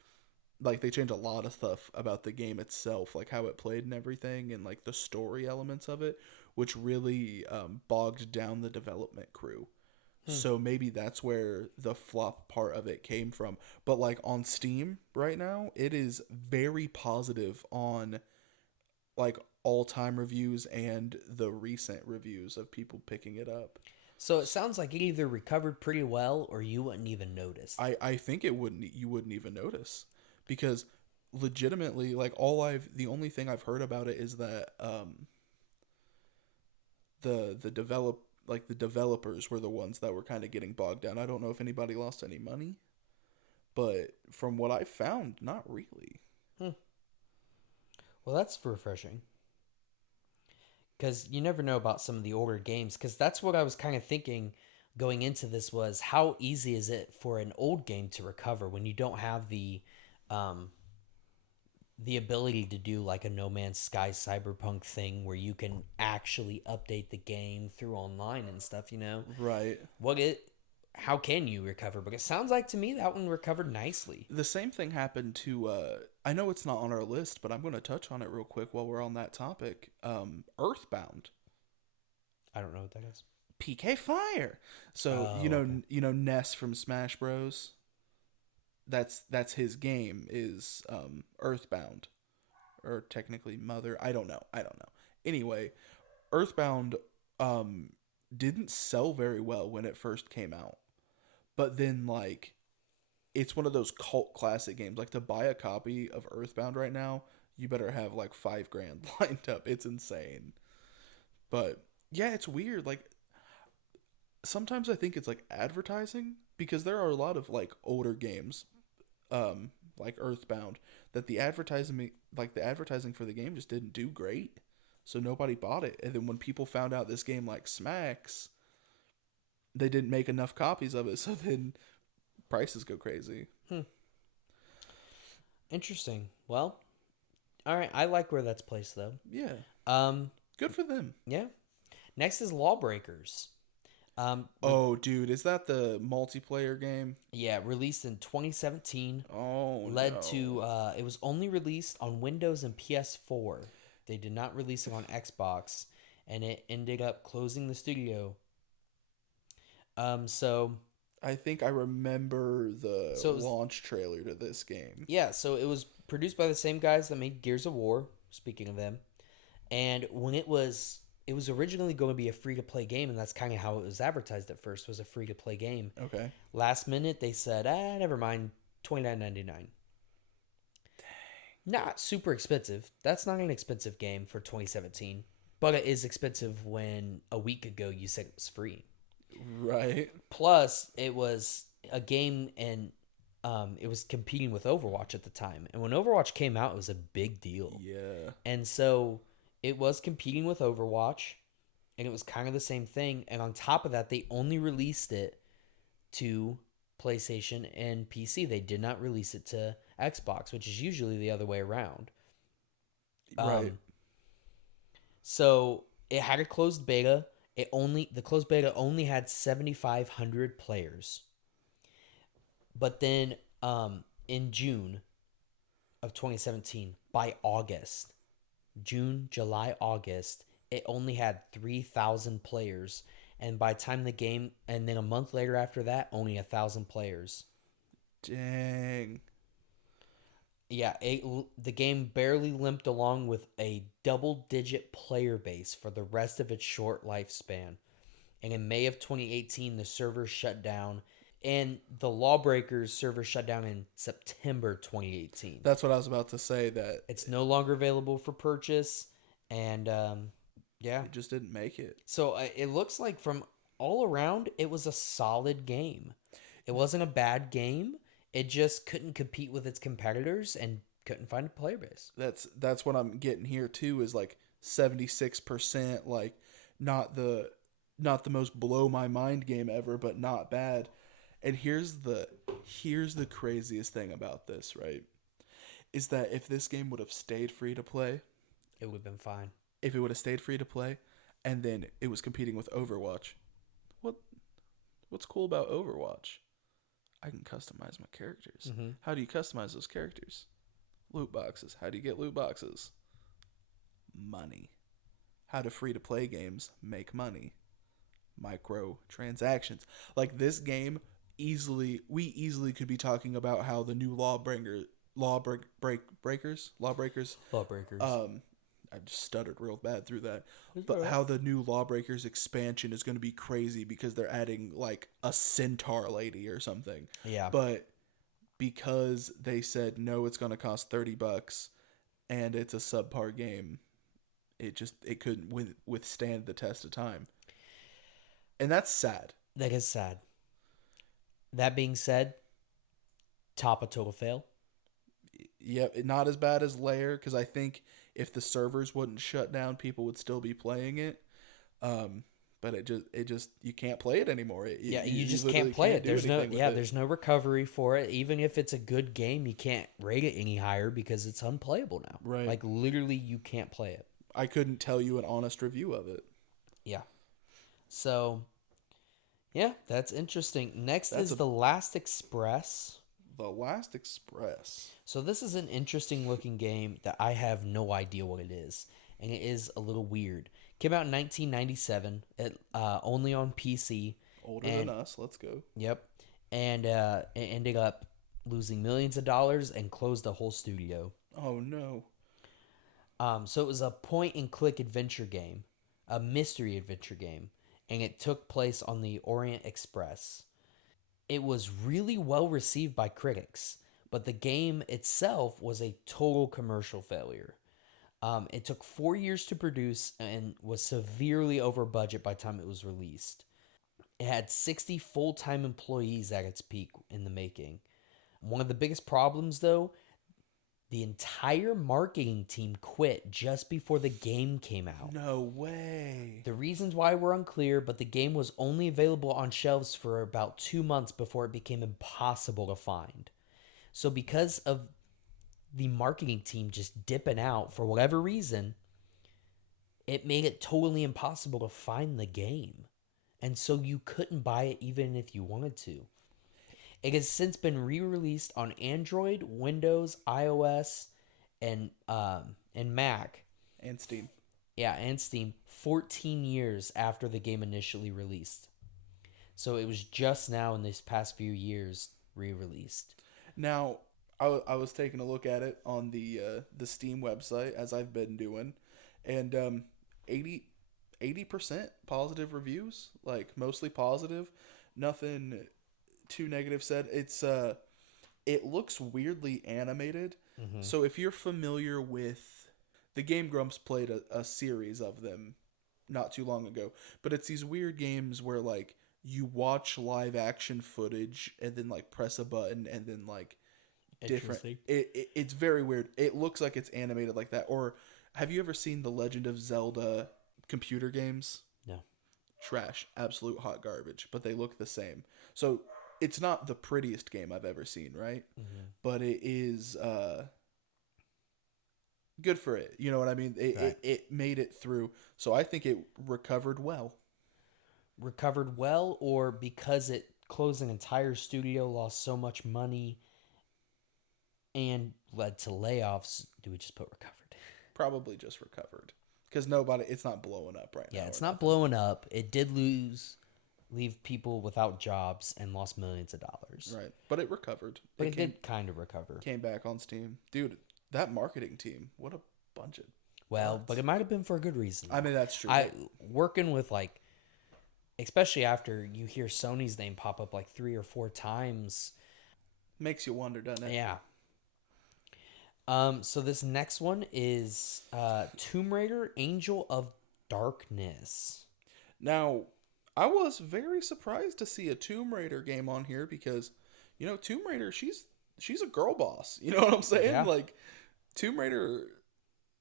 they changed a lot of stuff about the game itself, like how it played and everything, and like the story elements of it, which really bogged down the development crew. So maybe that's where the flop part of it came from. But like on Steam right now, it is very positive on like all-time reviews and the recent reviews of people picking it up. So it sounds like it either recovered pretty well or you wouldn't even notice. I think you wouldn't even notice, because legitimately, like the only thing I've heard about it is that the developers were the ones that were kind of getting bogged down. I don't know if anybody lost any money, but from what I found, not really. Well, that's refreshing, because you never know about some of the older games, because that's what I was kind of thinking going into this, was how easy is it for an old game to recover when you don't have the ability to do like a No Man's Sky Cyberpunk thing where you can actually update the game through online and stuff, you know? Right. How can you recover? Because it sounds like to me that one recovered nicely. The same thing happened to, I know it's not on our list, but I'm going to touch on it real quick while we're on that topic. Earthbound. I don't know what that is. PK Fire. So, you know Ness from Smash Bros? That's his game, is Earthbound, or technically Mother. I don't know. Anyway, Earthbound didn't sell very well when it first came out, but then like it's one of those cult classic games. Like, to buy a copy of Earthbound right now, you better have like $5,000 lined up. It's insane. But yeah, it's weird. Like, sometimes I think it's like advertising, because there are a lot of like older games, like Earthbound, that the advertising for the game just didn't do great, so nobody bought it. And then when people found out this game like smacks, they didn't make enough copies of it, so then prices go crazy. Interesting. Well, all right. I like where that's placed, though. Yeah. Good for them. Yeah. Next is Lawbreakers. Dude, is that the multiplayer game? Yeah, released in 2017. It was only released on Windows and PS4. They did not release it on Xbox, and it ended up closing the studio. So I think I remember the So it was, launch trailer to this game. yeah, so it was produced by the same guys that made Gears of War, speaking of them. And when it was originally going to be a free to play game, and that's kind of how it was advertised at first, was a free to play game. Okay. Last minute they said, never mind, $29.99. Not super expensive. That's not an expensive game for 2017. But it is expensive when a week ago you said it was free. Right. Plus, it was a game and it was competing with Overwatch at the time. And when Overwatch came out, it was a big deal. Yeah. And so it was competing with Overwatch, and it was kind of the same thing. And on top of that, they only released it to PlayStation and PC. They did not release it to Xbox, which is usually the other way around. Right. So it had a closed beta. The closed beta only had 7,500 players. But then in June of 2017, by August, June, July, August, it only had 3,000 players. And by the time the game, and then a month later after that, only 1,000 players. Dang. Yeah, the game barely limped along with a double-digit player base for the rest of its short lifespan. And in May of 2018, the server shut down, and the Lawbreakers server shut down in September 2018. That's what I was about to say, that It's no longer available for purchase, and yeah. it just didn't make it. So it looks like from all around, it was a solid game. It wasn't a bad game. It just couldn't compete with its competitors and couldn't find a player base. That's what I'm getting here too, is like 76%, like not the most blow my mind game ever, but not bad. And here's the craziest thing about this, right? Is that if this game would have stayed free to play, It would have been fine. if it would have stayed free to play, and then it was competing with Overwatch, what's cool about Overwatch? I can customize my characters. Mm-hmm. How do you customize those characters? Loot boxes. How do you get loot boxes? Money. How do free-to-play games make money? Micro transactions. Like this game, we easily could be talking about how the new Lawbreakers. I just stuttered real bad through that. But how the new Lawbreakers expansion is going to be crazy because they're adding like a centaur lady or something. Yeah. But because they said no, it's going to cost $30 and it's a subpar game, it couldn't withstand the test of time. And that's sad. That is sad. That being said, top of total fail. Yep, not as bad as Lair, because I think if the servers wouldn't shut down, people would still be playing it. But it just you can't play it anymore. You just can't play it. There's no recovery for it. Even if it's a good game, you can't rate it any higher because it's unplayable now. Right. Like literally, you can't play it. I couldn't tell you an honest review of it. Yeah. So, yeah, that's interesting. Next is The Last Express. The Last Express. So this is an interesting looking game that I have no idea what it is, and it is a little weird. Came out in 1997, only on PC. Older than us, let's go. Yep. And it ended up losing millions of dollars and closed the whole studio. Oh no. So it was a point and click adventure game, a mystery adventure game, and it took place on the Orient Express. It was really well received by critics, but the game itself was a total commercial failure. It took 4 years to produce and was severely over budget by the time it was released. It had 60 full-time employees at its peak in the making. One of the biggest problems, though, the entire marketing team quit just before the game came out. No way. The reasons why were unclear, but the game was only available on shelves for about 2 months before it became impossible to find. So because of the marketing team just dipping out for whatever reason, it made it totally impossible to find the game. And so you couldn't buy it even if you wanted to. It has since been re-released on Android, Windows, iOS, and Mac. And Steam. Yeah, and Steam 14 years after the game initially released. So it was just now in these past few years re-released. Now, I was taking a look at it on the Steam website as I've been doing, and 80 80% positive reviews, like mostly positive, nothing too negative said. It looks weirdly animated. Mm-hmm. So if you're familiar with the Game Grumps played a series of them not too long ago, but it's these weird games where like you watch live action footage and then like press a button and then like different Interesting. it's very weird. It looks like it's animated like that. Or have you ever seen the Legend of Zelda computer games? No. Trash, absolute hot garbage, but they look the same. So it's not the prettiest game I've ever seen, right? Mm-hmm. But it is good for it. You know what I mean? Right. It made it through. So I think it recovered well. Recovered well, or because it closed an entire studio, lost so much money, and led to layoffs, do we just put recovered? Probably just recovered. Because it's not blowing up right now. Yeah, it's not blowing up. It did leave people without jobs and lost millions of dollars. Right. But it recovered. But it did kind of recover. Came back on Steam. Dude, that marketing team, what a bunch of Well, nuts. but it might have been for a good reason. I mean, that's true. Working with like, especially after you hear Sony's name pop up like 3 or 4 times. Makes you wonder, doesn't it? Yeah. So this next one is Tomb Raider: Angel of Darkness. Now, I was very surprised to see a Tomb Raider game on here because, Tomb Raider, she's a girl boss. You know what I'm saying? Yeah. Like, Tomb Raider,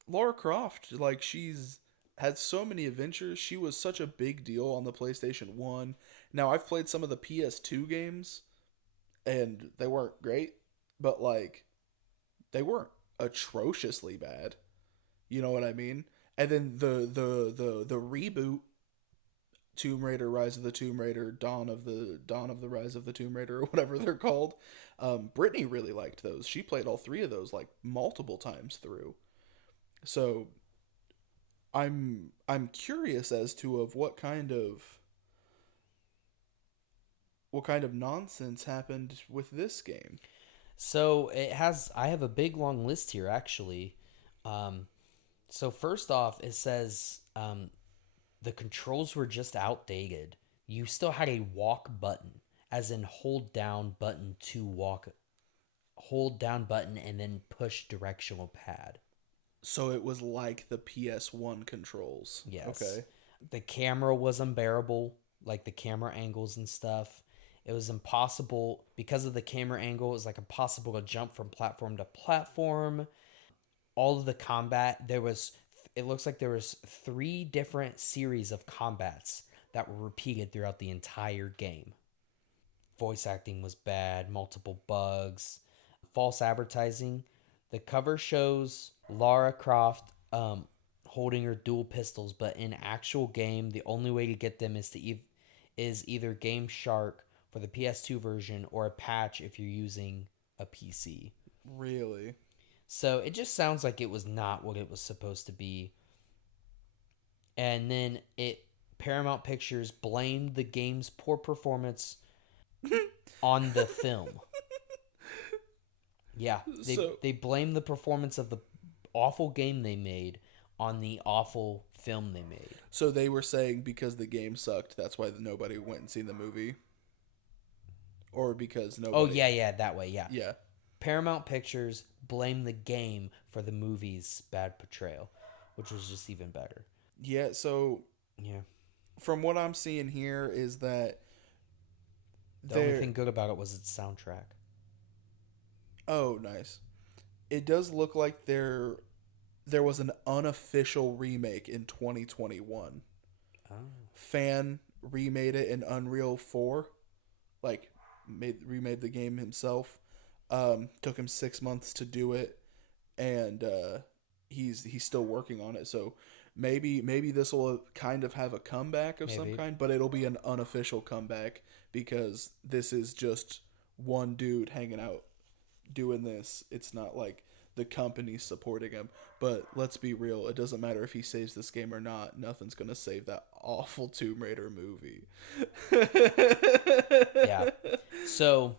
Lara Croft, like, she's had so many adventures. She was such a big deal on the PlayStation 1. Now, I've played some of the PS2 games, and they weren't great, but, like, they weren't atrociously bad. You know what I mean? And then the reboot, Tomb Raider, Rise of the Tomb Raider, Dawn of the Rise of the Tomb Raider, or whatever they're called. Brittany really liked those. She played all 3 of those like multiple times through. So I'm curious as to what kind of nonsense happened with this game. So I have a big long list here actually. So first off, it says the controls were just outdated. You still had a walk button, as in hold down button to walk, hold down button and then push directional pad. So it was like the PS1 controls. Yes. Okay. The camera was unbearable, like the camera angles and stuff. It was impossible because of the camera angle. It was like impossible to jump from platform to platform. All of the combat, it looks like there was 3 different series of combats that were repeated throughout the entire game. Voice acting was bad, multiple bugs, false advertising. The cover shows Lara Croft holding her dual pistols, but in actual game, the only way to get them is either Game Shark for the PS2 version or a patch if you're using a PC. Really? So it just sounds like it was not what it was supposed to be. And then Paramount Pictures blamed the game's poor performance on the film. Yeah, they blamed the performance of the awful game they made on the awful film they made. So they were saying because the game sucked, that's why nobody went and seen the movie? Or because nobody... Oh, yeah, that way, yeah. Yeah. Paramount Pictures blamed the game for the movie's bad portrayal, which was just even better. Yeah, so... Yeah. From what I'm seeing here is that... The only thing good about it was its soundtrack. Oh, nice. It does look like there was an unofficial remake in 2021. Oh. Fan remade it in Unreal 4. Like, remade the game himself. Took him 6 months to do it, and he's still working on it. So maybe this will kind of have a comeback of some kind, but it'll be an unofficial comeback because this is just one dude hanging out doing this. It's not like the company supporting him. But let's be real, it doesn't matter if he saves this game or not. Nothing's gonna save that awful Tomb Raider movie. Yeah. So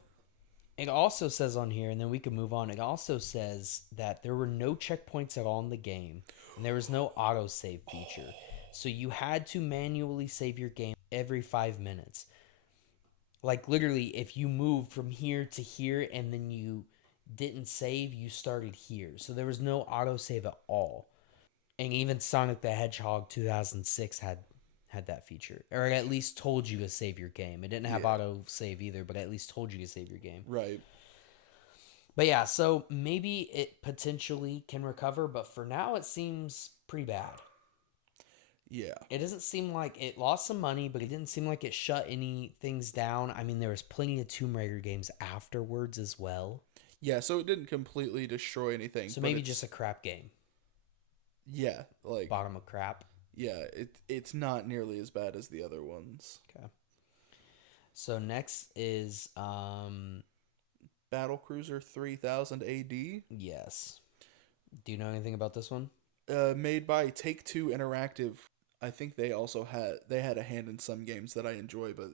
it also says on here, and then we can move on. It also says that there were no checkpoints at all in the game, and there was no autosave feature. So you had to manually save your game every 5 minutes. Like literally, if you moved from here to here and then you didn't save, you started here. So there was no autosave at all. And even Sonic the Hedgehog 2006 had that feature, or at least told you to save your game. It didn't have auto save either, but at least told you to save your game. Right. But yeah, so maybe it potentially can recover, but for now it seems pretty bad. Yeah. It doesn't seem like it lost some money, but it didn't seem like it shut any things down. I mean, there was plenty of Tomb Raider games afterwards as well. Yeah, so it didn't completely destroy anything. So maybe just a crap game. Yeah, like bottom of crap. Yeah, it's not nearly as bad as the other ones. Okay. So next is Battlecruiser 3000 AD. Yes. Do you know anything about this one? Made by Take-Two Interactive. I think they also had a hand in some games that I enjoy, but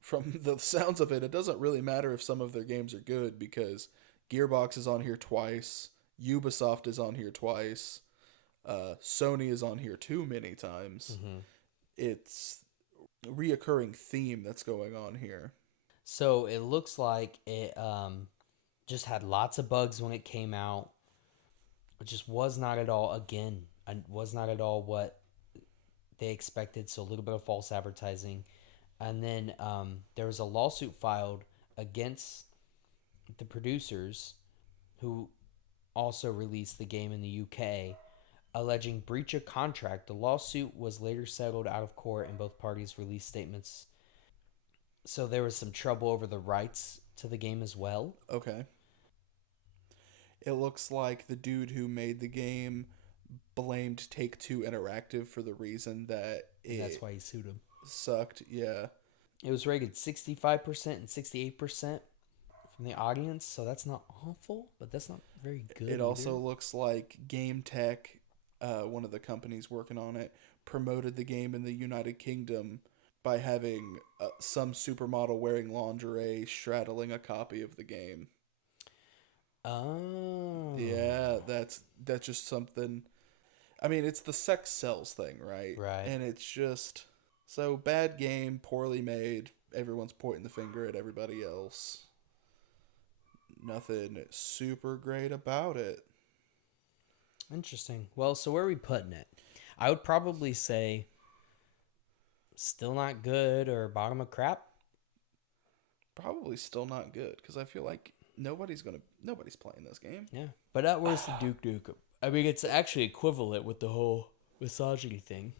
from the sounds of it, it doesn't really matter if some of their games are good because Gearbox is on here twice, Ubisoft is on here twice. Sony is on here too many times. Mm-hmm. It's a reoccurring theme that's going on here. So it looks like it just had lots of bugs when it came out. It just was not at all, was not at all what they expected. So a little bit of false advertising. And then there was a lawsuit filed against the producers who also released the game in the UK, alleging breach of contract. The lawsuit was later settled out of court and both parties released statements. So there was some trouble over the rights to the game as well. Okay. It looks like the dude who made the game blamed Take-Two Interactive for the reason that that's why he sued him. Sucked, yeah. It was rated 65% and 68% from the audience, so that's not awful, but that's not very good. It also looks like Game Tech, one of the companies working on it, promoted the game in the United Kingdom by having some supermodel wearing lingerie straddling a copy of the game. Oh. Yeah, that's just something. I mean, it's the sex sells thing, right? Right. And it's just so bad game, poorly made. Everyone's pointing the finger at everybody else. Nothing super great about it. Interesting. Well, so where are we putting it? I would probably say still not good or bottom of crap. Probably still not good because I feel like nobody's playing this game. Yeah, but where's the Duke? I mean, it's actually equivalent with the whole misogyny thing.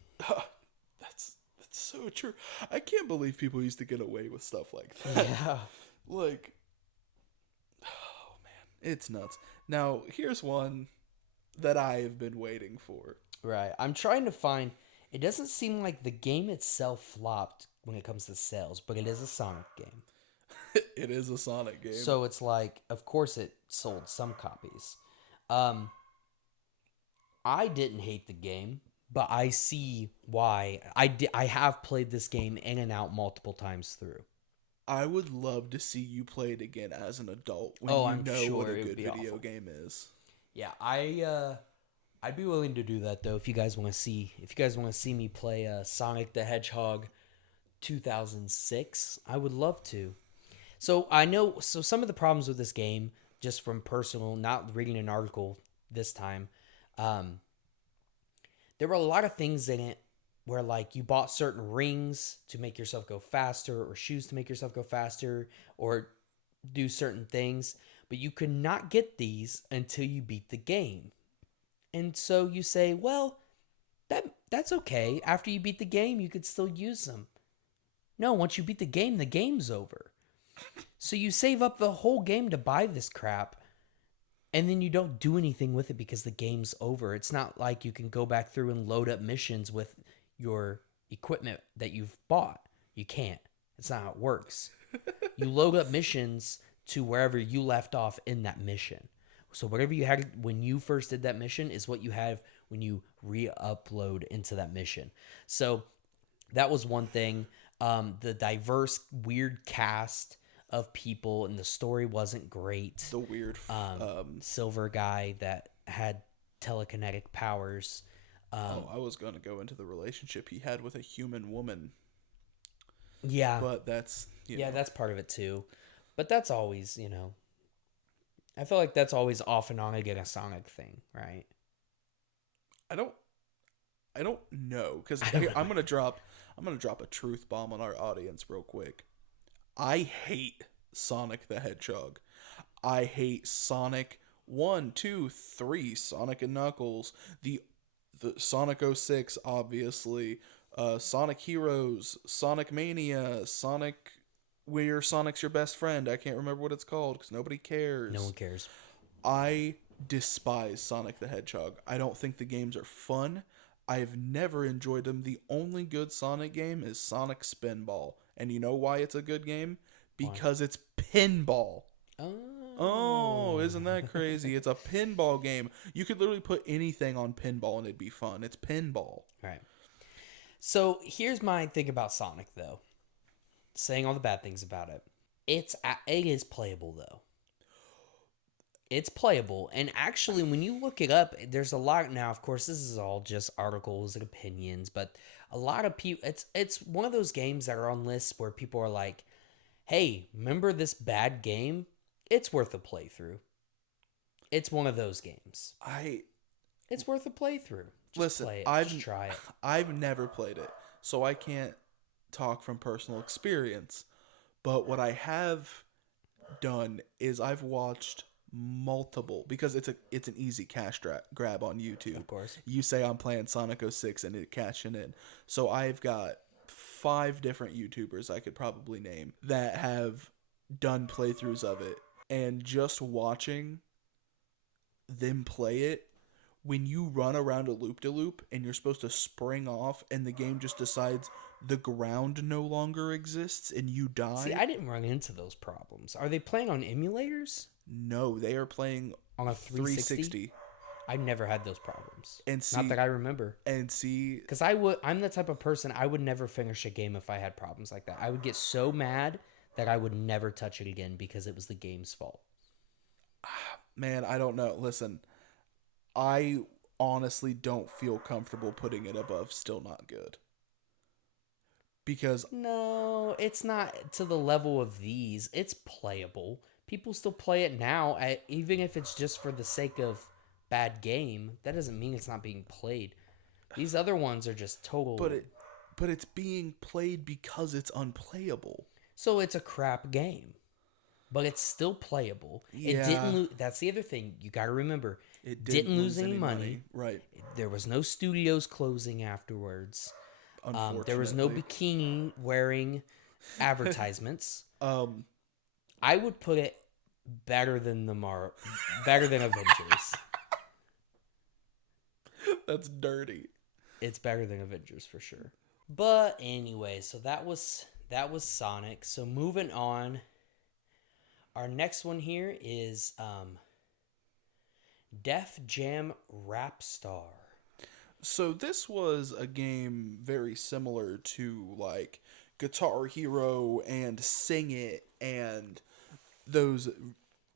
That's so true. I can't believe people used to get away with stuff like that. Yeah. Like, oh man, it's nuts. Now, here's one that I have been waiting for. Right. I'm trying to find. It doesn't seem like the game itself flopped when it comes to sales, but it is a Sonic game. It is a Sonic game. So it's like, of course it sold some copies. I didn't hate the game, but I see why. I have played this game in and out multiple times through. I would love to see you play it again as an adult when you know what a good video game is. Yeah, I'd be willing to do that though if you guys want to see me play Sonic the Hedgehog 2006. I would love to. So I know some of the problems with this game, just from personal, not reading an article this time, there were a lot of things in it where like you bought certain rings to make yourself go faster or shoes to make yourself go faster or do certain things, but you could not get these until you beat the game. And so you say, well, that's okay. After you beat the game, you could still use them. No, once you beat the game's over. So you save up the whole game to buy this crap, and then you don't do anything with it because the game's over. It's not like you can go back through and load up missions with your equipment that you've bought. You can't. It's not how it works. You load up missions to wherever you left off in that mission. So whatever you had when you first did that mission is what you have when you re-upload into that mission. So that was one thing. The diverse, weird cast of people and the story wasn't great. The weird Silver guy that had telekinetic powers. I was going to go into the relationship he had with a human woman. Yeah. But that's, that's part of it too. But that's always, I feel like that's always off and on again a Sonic thing, right? I don't know, because I'm gonna drop a truth bomb on our audience real quick. I hate Sonic the Hedgehog. I hate Sonic 1, 2, 3, Sonic and Knuckles, the Sonic 06, obviously, Sonic Heroes, Sonic Mania, Sonic where Sonic's your best friend. I can't remember what it's called because nobody cares. No one cares. I despise Sonic the Hedgehog. I don't think the games are fun. I've never enjoyed them. The only good Sonic game is Sonic Spinball. And you know why it's a good game? Because it's pinball. Oh, isn't that crazy? It's a pinball game. You could literally put anything on pinball and it'd be fun. It's pinball. Right. So here's my thing about Sonic, though. Saying all the bad things about it. It is playable, though. It's playable. And actually, when you look it up, there's a lot. Now, of course, this is all just articles and opinions, but a lot of people, it's one of those games that are on lists where people are like, hey, remember this bad game? It's worth a playthrough. It's one of those games. It's worth a playthrough. Just play it. Just try it. I've never played it, so I can't talk from personal experience. But what I have done is I've watched multiple, because it's an easy cash grab on YouTube. Of course. You say I'm playing Sonic 06 and it cashing in. So I've got 5 different YouTubers I could probably name that have done playthroughs of it. And just watching them play it, when you run around a loop-de-loop and you're supposed to spring off and the game just decides the ground no longer exists and you die. See, I didn't run into those problems. Are they playing on emulators? No, they are playing on a 360. I've never had those problems. And see, not that I remember. And see, because I'm the type of person, I would never finish a game if I had problems like that. I would get so mad that I would never touch it again because it was the game's fault. Man, I don't know. Listen, I honestly don't feel comfortable putting it above Still Not Good. Because no, it's not to the level of these. It's playable. People still play it now, even if it's just for the sake of bad game. That doesn't mean it's not being played. These other ones are just total. But it's being played because it's unplayable. So it's a crap game, but it's still playable. Yeah. It didn't lose. That's the other thing you got to remember. It didn't lose any money. Right. There was no studios closing afterwards. Unfortunately. There was no bikini wearing advertisements. I would put it better than better than Avengers. That's dirty. It's better than Avengers for sure. But anyway, so that was Sonic. So moving on, our next one here is Def Jam Rap Star. So this was a game very similar to like Guitar Hero and Sing It and those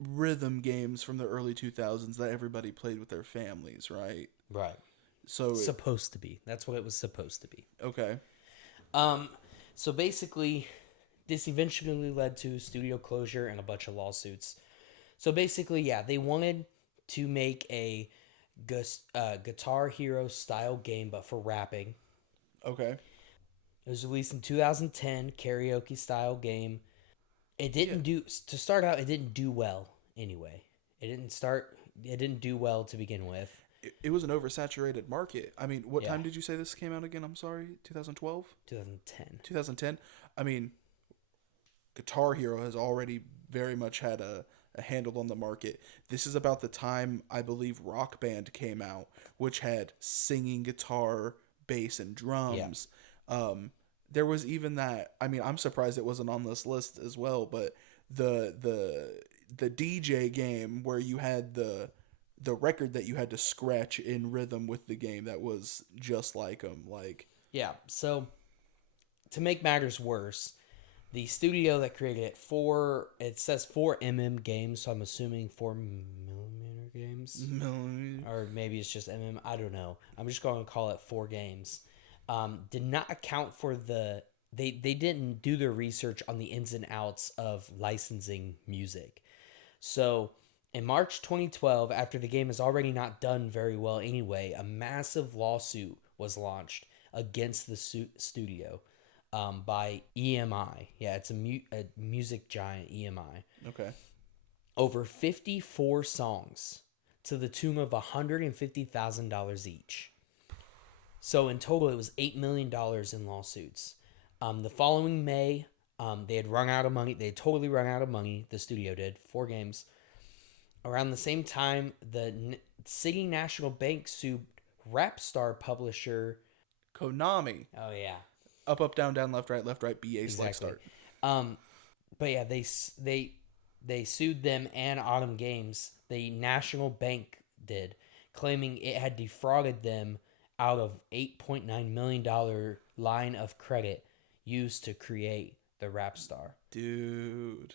rhythm games from the early 2000s that everybody played with their families, right? Right. So supposed to be. That's what it was supposed to be. Okay. So basically, this eventually led to studio closure and a bunch of lawsuits. So basically, yeah, they wanted to make a Guitar Hero style game, but for rapping. Okay. It was released in 2010, karaoke style game. It didn't to start out, it didn't do well anyway. It didn't do well to begin with. It was an oversaturated market. I mean, what time did you say this came out again? I'm sorry, 2012? 2010. 2010? I mean, Guitar Hero has already very much had a handle on the market. This is about the time, I believe, Rock Band came out, which had singing guitar, bass, and drums. Yeah. There was even that, I mean, I'm surprised it wasn't on this list as well, but the the DJ game where you had the record that you had to scratch in rhythm with the game that was just like them. Like, Yeah, so to make matters worse, the studio that created it says 4 games, so I'm assuming 4mm games. Or maybe it's just I don't know. I'm just going to call it 4 games. Did not account for they didn't do their research on the ins and outs of licensing music. So in March 2012, after the game is already not done very well anyway, a massive lawsuit was launched against the studio by EMI. Yeah, it's a music giant, EMI. Okay. Over 54 songs to the tune of $150,000 each. So in total, it was $8 million in lawsuits. The following May, they had run out of money. They had totally run out of money. The studio did. 4 games. Around the same time, the City National Bank sued rap star publisher Konami. Oh yeah, Up, down, down, left, right, BA exactly. Select Start. But yeah, they sued them and Autumn Games. The National Bank did, claiming it had defrauded them out of $8.9 million line of credit used to create the rap star. Dude.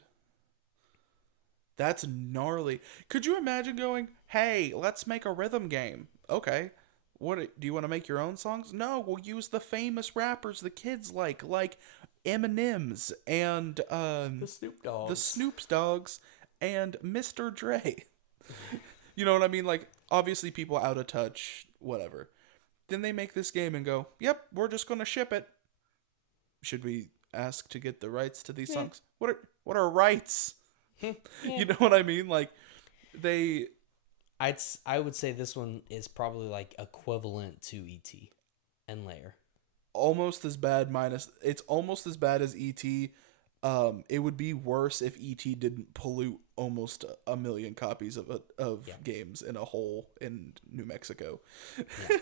That's gnarly. Could you imagine going, hey, let's make a rhythm game? Okay. What do you want to make your own songs? No, we'll use the famous rappers the kids like Eminem's and The Snoop Dogs and Mr. Dre. You know what I mean? Like, obviously people out of touch, whatever. Then they make this game and go, yep, we're just going to ship it. Should we ask to get the rights to these songs? What are rights? You know what I mean? Like, I would say this one is probably like equivalent to ET and Layer. Almost as bad it's almost as bad as ET. It would be worse if ET didn't pollute almost 1 million copies of games in a hole in New Mexico. Yeah.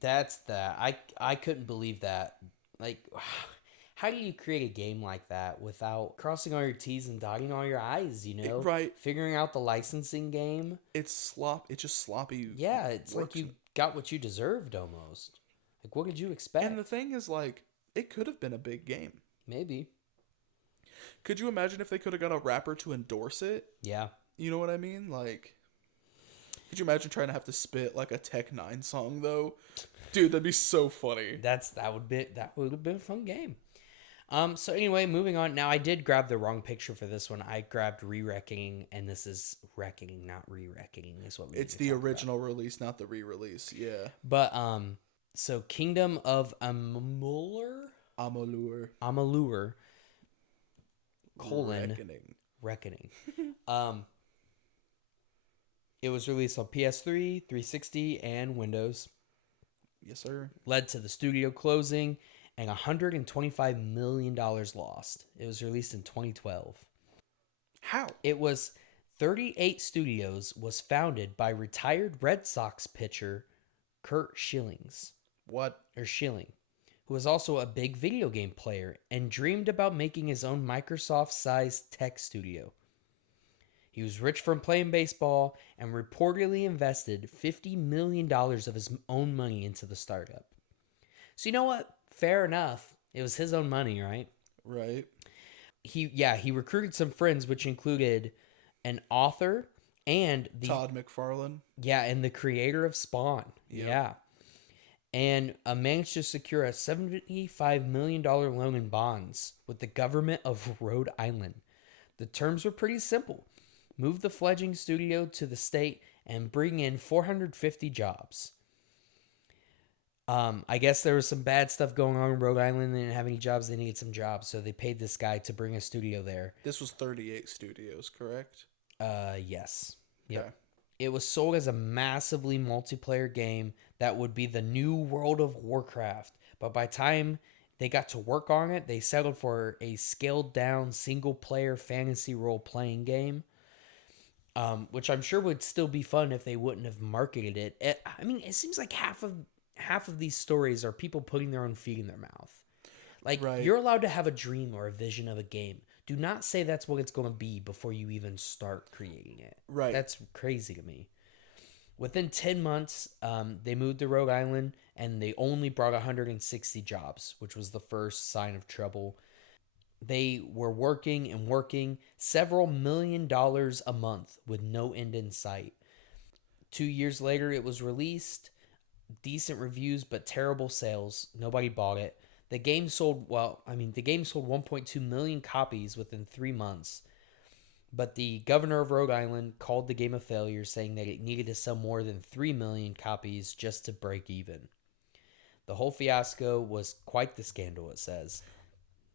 That's that. I couldn't believe that. Like, how do you create a game like that without crossing all your T's and dotting all your I's, you know? Right. Figuring out the licensing game. It's just sloppy. Yeah, it's like you got what you deserved almost. Like, what did you expect? And the thing is, like, it could have been a big game. Maybe. Could you imagine if they could have got a rapper to endorse it? Yeah. You know what I mean? Like, could you imagine trying to have to spit like a Tech 9 song though? Dude, that'd be so funny. That would have been a fun game. So anyway, moving on. Now I did grab the wrong picture for this one. I grabbed Re-Reckoning, and this is Reckoning, not Re-Reckoning, is what we It's the original release, not the re-release. Yeah. But so Kingdom of Amalur. Reckoning. It was released on PS3, 360, and Windows. Yes, sir. Led to the studio closing and $125 million lost. It was released in 2012. How? It was 38 Studios was founded by retired Red Sox pitcher Kurt Schilling, who was also a big video game player and dreamed about making his own Microsoft-sized tech studio. He was rich from playing baseball and reportedly invested $50 million of his own money into the startup. So you know what? Fair enough. It was his own money, right? Right. He recruited some friends, which included an author and Todd McFarlane. Yeah, and the creator of Spawn. Yep. Yeah. And managed to secure a $75 million loan in bonds with the government of Rhode Island. The terms were pretty simple. Move the fledgling studio to the state and bring in 450 jobs. I guess there was some bad stuff going on in Rhode Island. They didn't have any jobs. They needed some jobs, so they paid this guy to bring a studio there. This was 38 studios, correct? Yes. Yep. Okay. It was sold as a massively multiplayer game that would be the new World of Warcraft. But by the time they got to work on it, they settled for a scaled-down single-player fantasy role-playing game, which I'm sure would still be fun if they wouldn't have marketed it. It seems like half of these stories are people putting their own feet in their mouth. Like, right. You're allowed to have a dream or a vision of a game. do not say that's what it's going to be before you even start creating it. Right. That's crazy to me. Within 10 months, they moved to Rhode Island, and they only brought 160 jobs, which was the first sign of trouble. They were working and working, several $1,000,000 a month with no end in sight. 2 years later, it was released. Decent reviews, but terrible sales. Nobody bought it. The game sold 1.2 million copies within 3 months. But the governor of Rhode Island called the game a failure, saying that it needed to sell more than 3 million copies just to break even. The whole fiasco was quite the scandal, it says.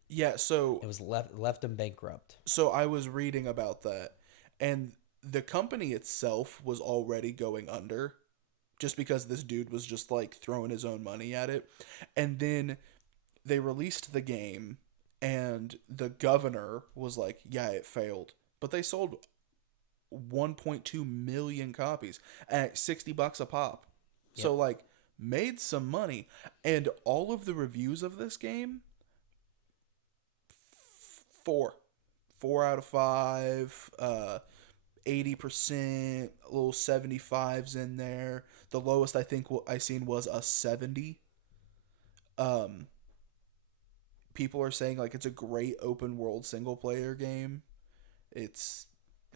Yeah, so It was left them bankrupt. so I was reading about that, and the company itself was already going under just because this dude was just like throwing his own money at it. And then they released the game, and the governor was like, yeah, it failed. But they sold 1.2 million copies at $60 a pop. So Yep. like made some money, and all of the reviews of this game, 4 out of 5, 80%, a little 75s in there. The lowest I think I seen was a 70. People are saying like it's a great open world single player game. Its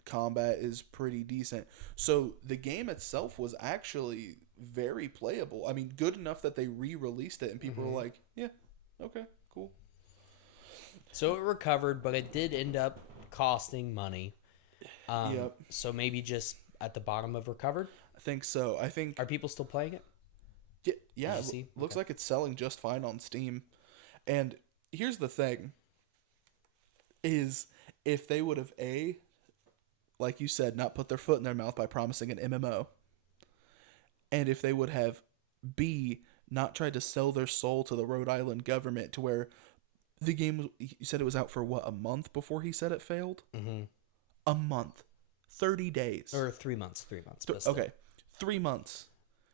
combat is pretty decent. So the game itself was actually very playable. I mean, good enough that they re-released it and people were like, yeah, okay, cool. So it recovered, but it did end up costing money. Yep. So maybe just at the bottom of recovered. I think so. I think Are people still playing it? yeah, Did you see? looks Okay. like it's selling just fine on Steam. And here's the thing is if they would have like you said, not put their foot in their mouth by promising an MMO, and if they would have B, not tried to sell their soul to the Rhode Island government to where the game was, you said it was out for what, a month before he said it failed? Mm-hmm. A month. 30 days. Or 3 months. 3 months. But still. Okay. 3 months.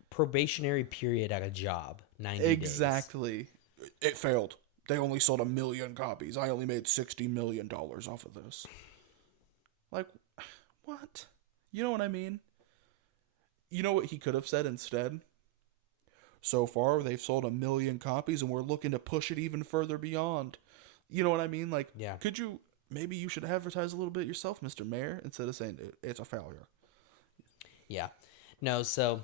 Probationary period at a job. 90 Exactly. It failed. They only sold 1 million copies. I only made $60 million off of this. Like, what? You know what I mean? You know what he could have said instead? So far, they've sold 1 million copies, and we're looking to push it even further beyond. You know what I mean? Like, Yeah. maybe you should advertise a little bit yourself, Mr. Mayor, instead of saying it's a failure. Yeah. No, so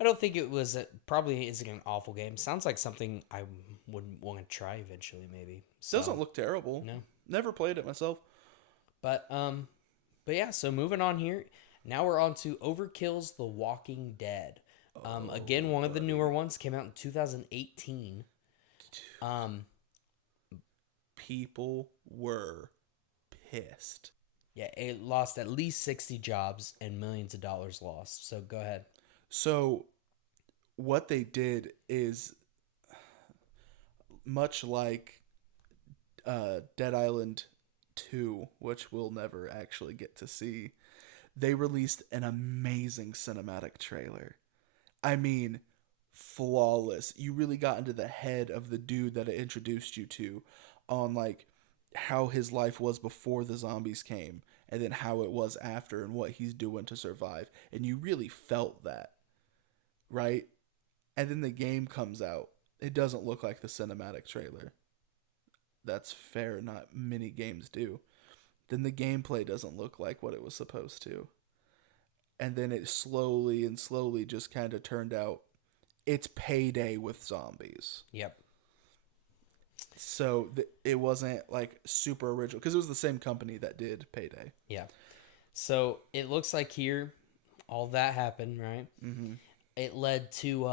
I don't think it was probably isn't an awful game. Sounds like something I would want to try eventually, maybe. So, Doesn't look terrible. No. Never played it myself. But yeah, so moving on here. Now we're on to Overkill's The Walking Dead. Again, one of the newer ones came out in 2018. People were pissed. Yeah, it lost at least 60 jobs and millions of dollars lost. So go ahead. So, what they did is much like Dead Island 2, which we'll never actually get to see. They released an amazing cinematic trailer. I mean, flawless. You really got into the head of the dude that it introduced you to on like how his life was before the zombies came and then how it was after and what he's doing to survive. And you really felt that, right? And then the game comes out. It doesn't look like the cinematic trailer. That's fair. Not many games do. Then the gameplay doesn't look like what it was supposed to. And then it slowly and slowly just kind of turned out it's Payday with zombies. Yep. So it wasn't like super original because it was the same company that did Payday. Yeah. So it looks like here all that happened, right? Mm-hmm. It led to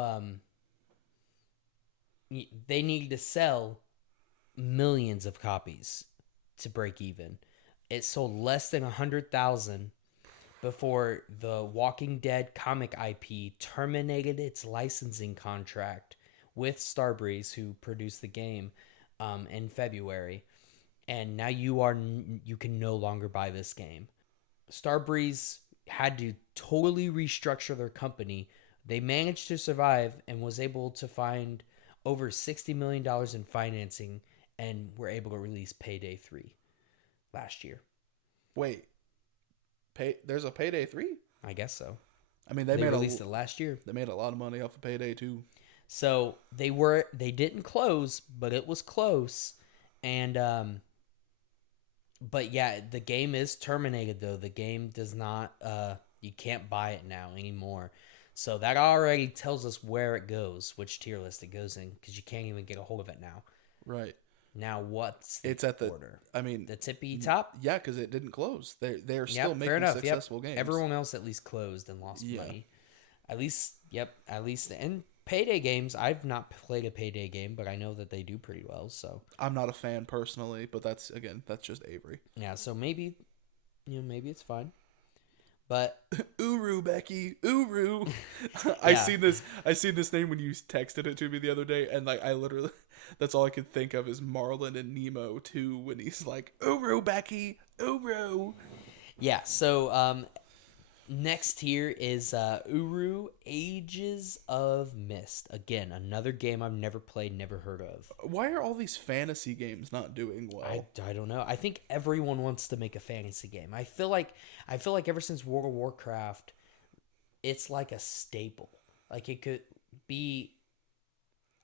they needed to sell millions of copies to break even. It sold less than 100,000 before the Walking Dead comic IP terminated its licensing contract with Starbreeze, who produced the game, in February, and now you can no longer buy this game. Starbreeze had to totally restructure their company. They managed to survive and was able to find over $60 million in financing and were able to release Payday 3. last year. Wait, there's a Payday 3? I guess so. I mean, They released it last year. They made a lot of money off of Payday 2. So they didn't close, but it was close. And but yeah, the game is terminated though. The game does not you can't buy it now anymore. So that already tells us where it goes, which tier list it goes in, because you can't even get a hold of it now. Right. Now what's it's at the order? I mean, The tippy top? Yeah, because it didn't close. They're still Yep, fair making enough. successful games. Everyone else at least closed and lost money. At least, and Payday games, I've not played a Payday game, but I know that they do pretty well, so. I'm not a fan personally, but that's just Avery. Yeah, so maybe it's fine. But Uru, Becky, Uru. Yeah. I seen this name when you texted it to me the other day, and like I literally, that's all I could think of is Marlin and Nemo too when he's like, Uru, Becky, Uru. Yeah, so next here is Uru Ages of Mist. Again, another game I've never played, never heard of. Why are all these fantasy games not doing well? I don't know. I think everyone wants to make a fantasy game. I feel like ever since World of Warcraft, it's like a staple. Like it could be.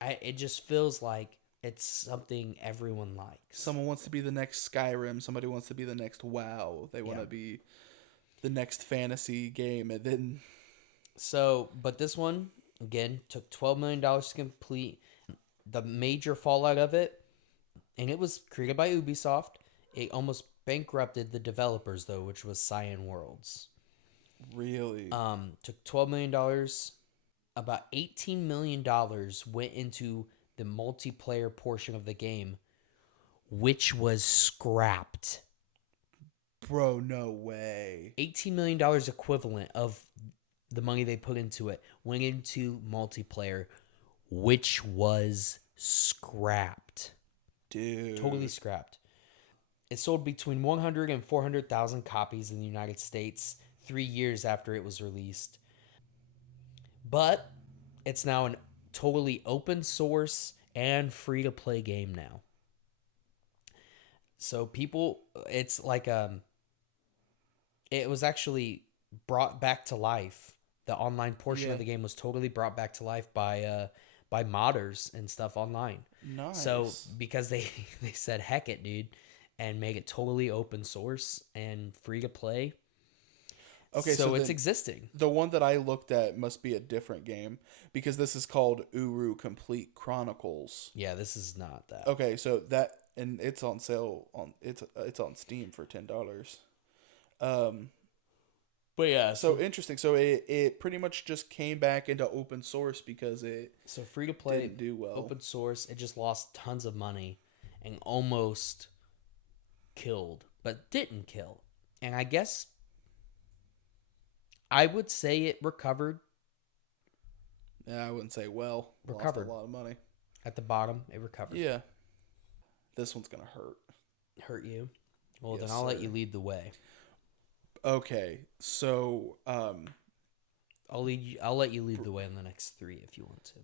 It just feels like it's something everyone likes. Someone wants to be the next Skyrim. Somebody wants to be the next WoW. They want to be the next fantasy game, and then but this one again took $12 million to complete. The major fallout of it, and it was created by Ubisoft. It almost bankrupted the developers though, which was Cyan Worlds. Really? Took $12 million. About $18 million went into the multiplayer portion of the game, which was scrapped. Bro, no way. $18 million equivalent of the money they put into it went into multiplayer, which was scrapped. Dude. Totally scrapped. It sold between 100 and 400,000 copies in the United States 3 years after it was released. But it's now a totally open source and free to play game now. So it's like it was actually brought back to life. The online portion of the game was totally brought back to life by modders and stuff online. Nice. So because they said heck it, dude, and make it totally open source and free to play. Okay, so it's existing. The one that I looked at must be a different game because this is called Uru Complete Chronicles. Yeah, this is not that. Okay, so that, and it's on sale it's on Steam for $10. But yeah, so interesting. So it pretty much just came back into open source because it free to play didn't do well. Open source, it just lost tons of money and almost killed, but didn't kill. And I guess I would say it recovered. Yeah, I wouldn't say recovered. Lost a lot of money. At the bottom, it recovered. Yeah. This one's gonna hurt you. Well, yes, then I'll sir. let you lead the way. Okay, so I'll let you lead the way on the next 3 if you want to.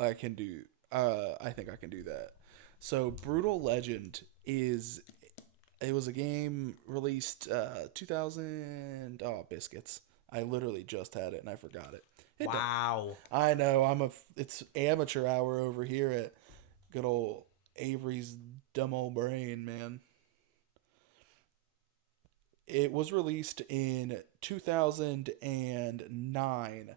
I can do. I think I can do that. So, Brutal Legend it was a game released 2000. Oh, biscuits! I literally just had it and I forgot it. Wow. I know. It's amateur hour over here at good old Avery's dumb old brain, man. It was released in 2009.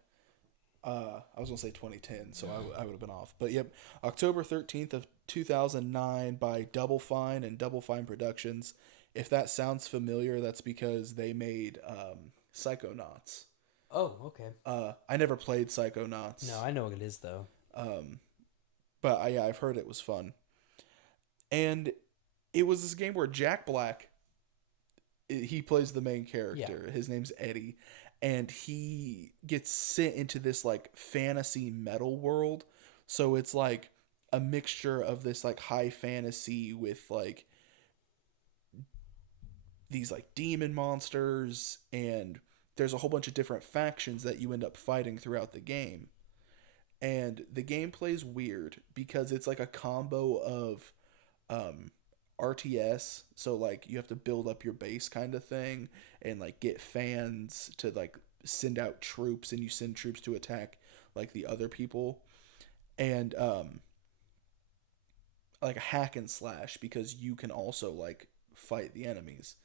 I was going to say 2010, so I would have been off. But yep, October 13th of 2009 by Double Fine and Double Fine Productions. If that sounds familiar, that's because they made Psychonauts. Oh, okay. I never played Psychonauts. No, I know what it is, though. But I've heard it was fun. And it was this game where Jack Black, he plays the main character. Yeah. His name's Eddie. And he gets sent into this like fantasy metal world. So it's like a mixture of this like high fantasy with like these like demon monsters, and there's a whole bunch of different factions that you end up fighting throughout the game. And the game plays weird because it's like a combo of RTS, so like you have to build up your base kind of thing, and like get fans to like send out troops, and you send troops to attack like the other people, and like a hack and slash, because you can also like fight the enemies.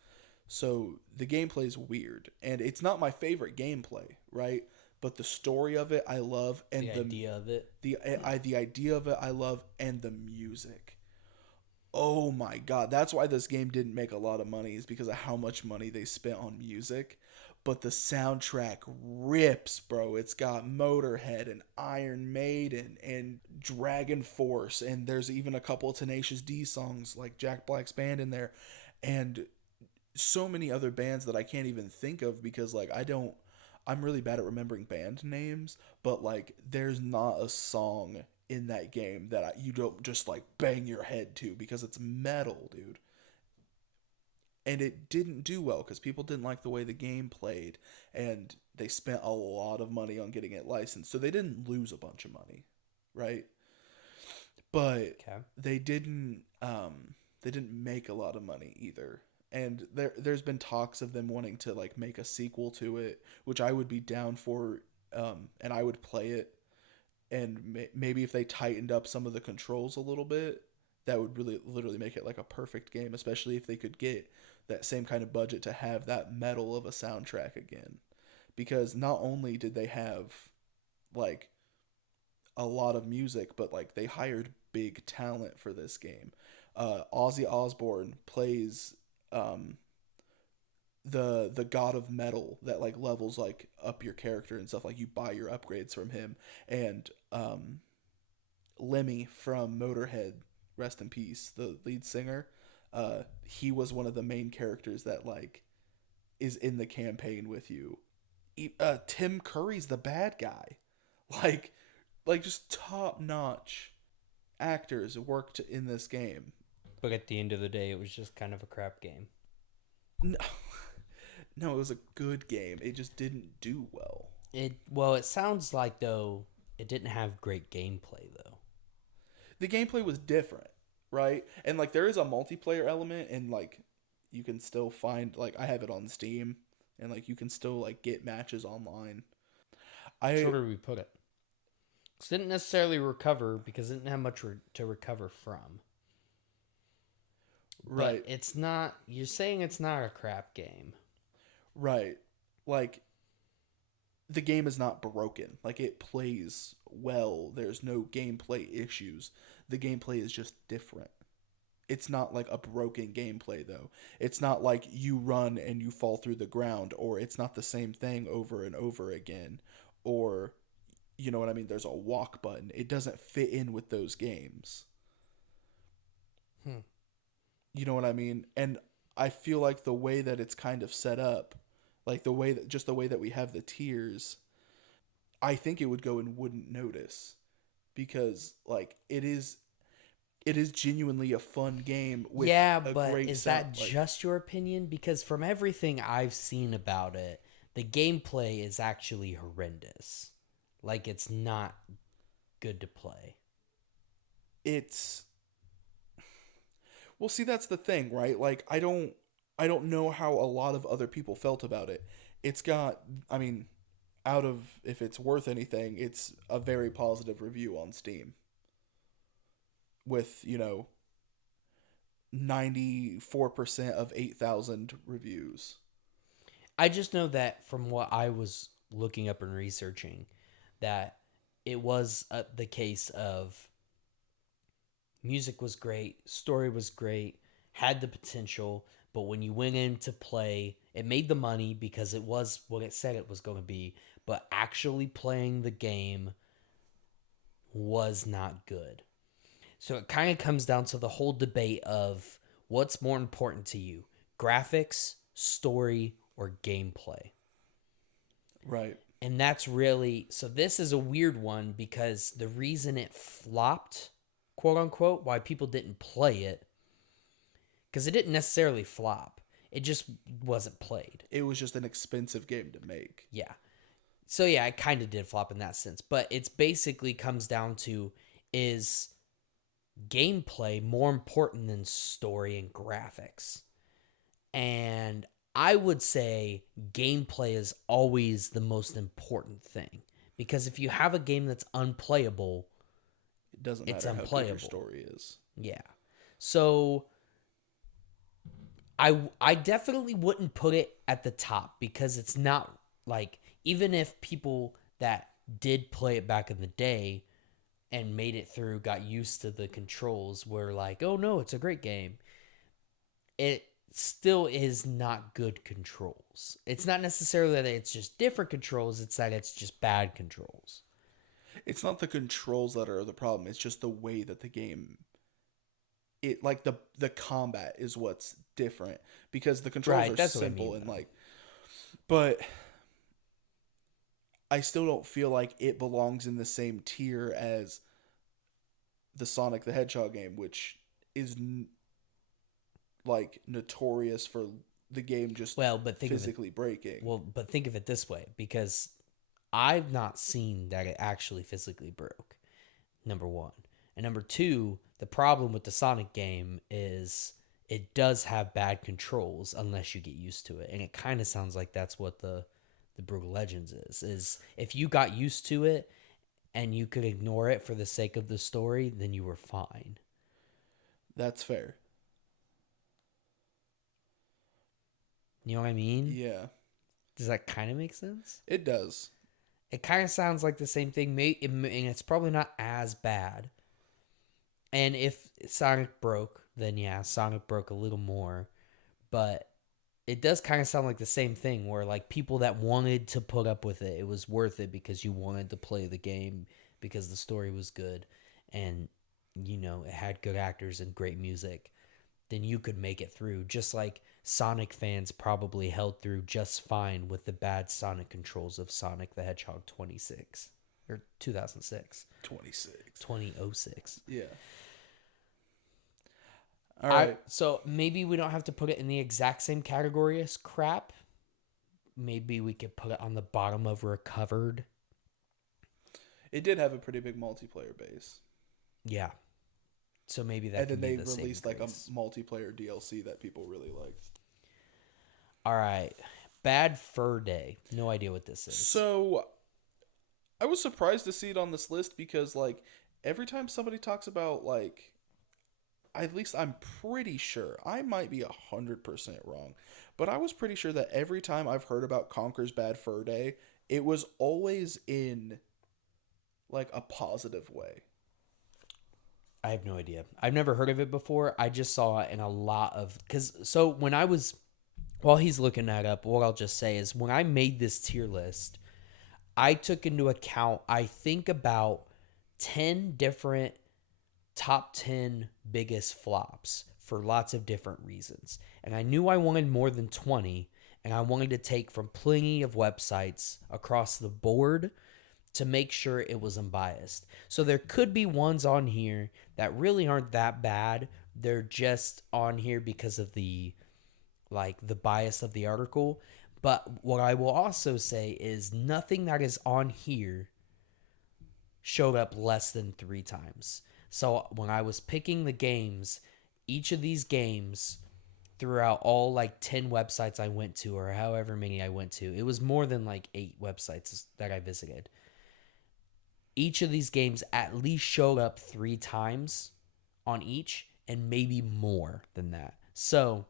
So the gameplay is weird, and it's not my favorite gameplay, right? But the story of it I love, and The idea of it. the idea of it I love, and the music. Oh my god, that's why this game didn't make a lot of money, is because of how much money they spent on music. But the soundtrack rips, bro. It's got Motorhead and Iron Maiden and Dragon Force, and there's even a couple of Tenacious D songs like Jack Black's band in there, and so many other bands that I can't even think of, because like I'm really bad at remembering band names, but like there's not a song in that game that you don't just like bang your head to, because it's metal, dude. And it didn't do well because people didn't like the way the game played, and they spent a lot of money on getting it licensed. So they didn't lose a bunch of money, right? But Okay. they didn't make a lot of money either. And there's been talks of them wanting to like make a sequel to it, which I would be down for, and I would play it. And maybe if they tightened up some of the controls a little bit, that would really literally make it like a perfect game, especially if they could get that same kind of budget to have that metal of a soundtrack again. Because not only did they have like a lot of music, but like they hired big talent for this game. Ozzy Osbourne plays um, the god of metal that like levels like up your character and stuff. Like you buy your upgrades from him, and Lemmy from Motorhead, rest in peace, the lead singer. He was one of the main characters that like is in the campaign with you. Tim Curry's the bad guy. Like, like just top notch actors worked in this game. But at the end of the day, it was just kind of a crap game. No, no, it was a good game. It just didn't do well. It sounds like though it didn't have great gameplay though. The gameplay was different, right? And like there is a multiplayer element, and like you can still find, like I have it on Steam, and like you can still like get matches online. So I where do we put it? It didn't necessarily recover because it didn't have much to recover from. right, But it's not. You're saying it's not a crap game. right. Like the game is not broken. Like it plays well. There's no gameplay issues. The gameplay is just different. It's not like a broken gameplay though. It's not like you run and you fall through the ground, or it's not the same thing over and over again, or you know what I mean, there's a walk button. It doesn't fit in with those games. Hmm. You know what I mean? And I feel like the way that it's kind of set up, like the way that we have the tiers, I think it would go and wouldn't notice, because like it is genuinely a fun game with Yeah, a but great is sound. that Like, just your opinion? Because from everything I've seen about it, the gameplay is actually horrendous. Like it's not good to play. it's well, see, that's the thing, right? Like I don't know how a lot of other people felt about it. It's got, I mean, out of, if it's worth anything, it's a very positive review on Steam with, 94% of 8,000 reviews. I just know that from what I was looking up and researching, that it was the case of music was great, story was great, had the potential, but when you went in to play, it made the money because it was what it said it was going to be, but actually playing the game was not good. So it kind of comes down to the whole debate of what's more important to you, graphics, story, or gameplay. Right. And that's really so. This is a weird one because the reason it flopped, quote unquote, why people didn't play it, because it didn't necessarily flop. It just wasn't played. It was just an expensive game to make. Yeah. So yeah, it kind of did flop in that sense. But it's basically comes down to is gameplay more important than story and graphics. And I would say gameplay is always the most important thing. Because if you have a game that's unplayable, It doesn't it's matter how good your unplayable. story is. Yeah. So I definitely wouldn't put it at the top because it's not like, even if people that did play it back in the day and made it through, got used to the controls, were like, oh no, it's a great game. It still is not good controls. It's not necessarily that it's just different controls, it's that it's just bad controls. It's not the controls that are the problem. It's just the way that the game, it like the combat is what's different, because the controls Right, are that's what I simple mean, and though. like, but I still don't feel like it belongs in the same tier as the Sonic the Hedgehog game, which is like notorious for the game just Well, but think of it. physically breaking. Well, but think of it this way, because I've not seen that it actually physically broke. Number one, and number two, the problem with the Sonic game is it does have bad controls unless you get used to it, and it kind of sounds like that's what the Brutal Legends is if you got used to it and you could ignore it for the sake of the story, then you were fine. That's fair. You know what I mean? Yeah, Does that kind of make sense? it does. It kind of sounds like the same thing, and it's probably not as bad. And if Sonic broke, then yeah, Sonic broke a little more. But it does kind of sound like the same thing, where like people that wanted to put up with it, it was worth it because you wanted to play the game because the story was good and it had good actors and great music. Then you could make it through. Just like Sonic fans probably held through just fine with the bad Sonic controls of Sonic the Hedgehog 26 or 2006, 26. 2006. Yeah. All right. So maybe we don't have to put it in the exact same category as crap. Maybe we could put it on the bottom of recovered. It did have a pretty big multiplayer base. Yeah. So maybe that. And then can be they the released saving like a grace. multiplayer DLC that people really liked. All right. Bad Fur Day. No idea what this is. So I was surprised to see it on this list because like every time somebody talks about like, at least I'm pretty sure, I might be 100% wrong, but I was pretty sure that every time I've heard about Conker's Bad Fur Day, it was always in like a positive way. I have no idea. I've never heard of it before. I just saw it in a lot of while he's looking that up, what I'll just say is when I made this tier list, I took into account, I think, about 10 different top 10 biggest flops for lots of different reasons. And I knew I wanted more than 20, and I wanted to take from plenty of websites across the board to make sure it was unbiased. So there could be ones on here that really aren't that bad. They're just on here because of the bias of the article. But what I will also say is nothing that is on here showed up less than 3 times. So when I was picking the games, each of these games throughout all 10 websites I went to, or however many I went to, it was more than 8 websites that I visited. Each of these games at least showed up 3 times on each, and maybe more than that. So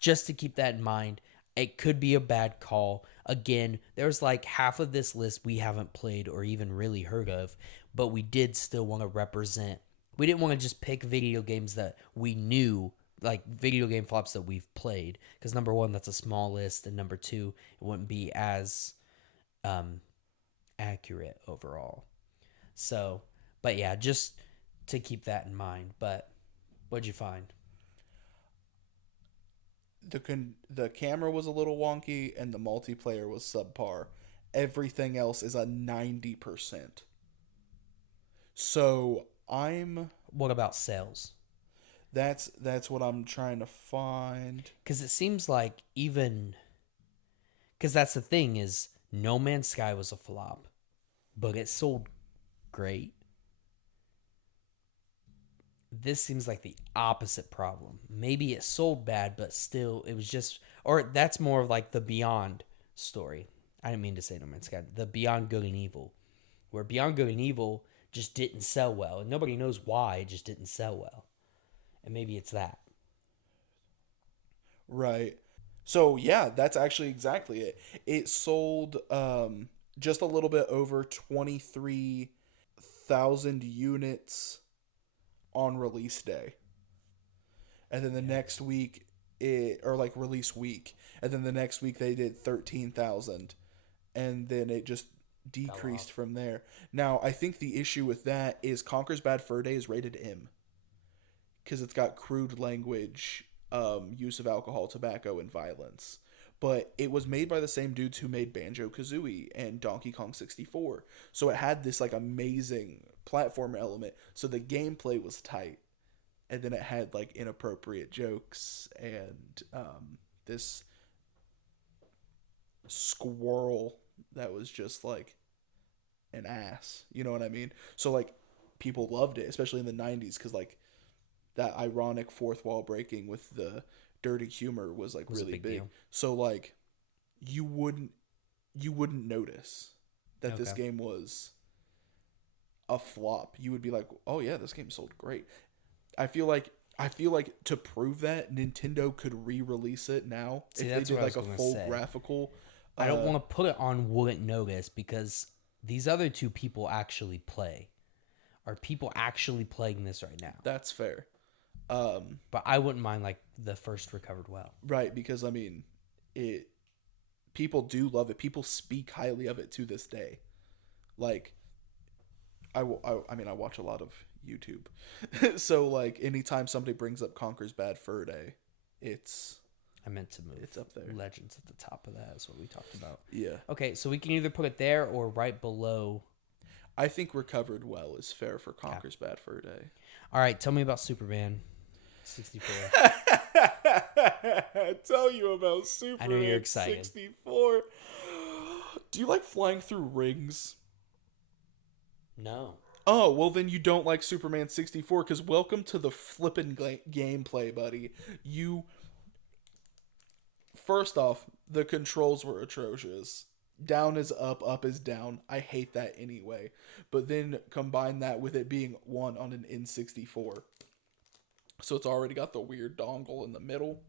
just to keep that in mind, it could be a bad call. Again, there's half of this list we haven't played or even really heard of, but we did still want to represent. We didn't want to just pick video games that we knew, video game flops that we've played, because number one, that's a small list, and number two, it wouldn't be as accurate overall. So, but yeah, just to keep that in mind. But what'd you find? The camera was a little wonky and the multiplayer was subpar. Everything else is a 90%. So What about sales? That's what I'm trying to find. Because it seems like because that's the thing is No Man's Sky was a flop, but it sold great. this seems like the opposite problem. Maybe it sold bad, but still, it was just, or that's more of like the Beyond story. I didn't mean to say No Man's Sky. The Beyond Good and Evil, where Beyond Good and Evil just didn't sell well, and nobody knows why it just didn't sell well. And maybe it's that. Right. So yeah, that's actually exactly it. It sold just a little bit over 23,000 units on release day. And then the next week or like release week, and then the next week they did 13,000, and then it just decreased from there. Now, I think the issue with that is Conker's Bad Fur Day is rated M because it's got crude language, use of alcohol, tobacco, and violence. But it was made by the same dudes who made Banjo-Kazooie and Donkey Kong 64. So it had this like amazing platform element. So the gameplay was tight. And then it had like inappropriate jokes and this squirrel that was just like an ass. You know what I mean? So like people loved it, especially in the 90s, because like that ironic fourth wall breaking with the dirty humor was like really big. Deal. So like you wouldn't notice that this game was a flop. You would be like, oh yeah, this game sold great. I feel like to prove that, Nintendo could re-release it now. See, if they did like a full graphical. I don't want to put it on wouldn't notice, because these other two people actually play. Are people actually playing this right now? That's fair. But I wouldn't mind like the first recovered well. Right, because I mean, people do love it. People speak highly of it to this day. Like, I mean, I watch a lot of YouTube. So like anytime somebody brings up Conker's Bad Fur Day, I meant to move. It's up there. Legends at the top of that is what we talked about. Yeah. Okay, so we can either put it there or right below. I think recovered well is fair for Conker's Bad Fur Day. All right, tell me about Superman 64. Tell you about Superman. I know you're excited. 64. Do you like flying through rings? No. Oh, well then you don't like Superman 64, because welcome to the flippin' gameplay, buddy. First off, the controls were atrocious. Down is up is down. I hate that anyway. But then combine that with it being one on an N64. So it's already got the weird dongle in the middle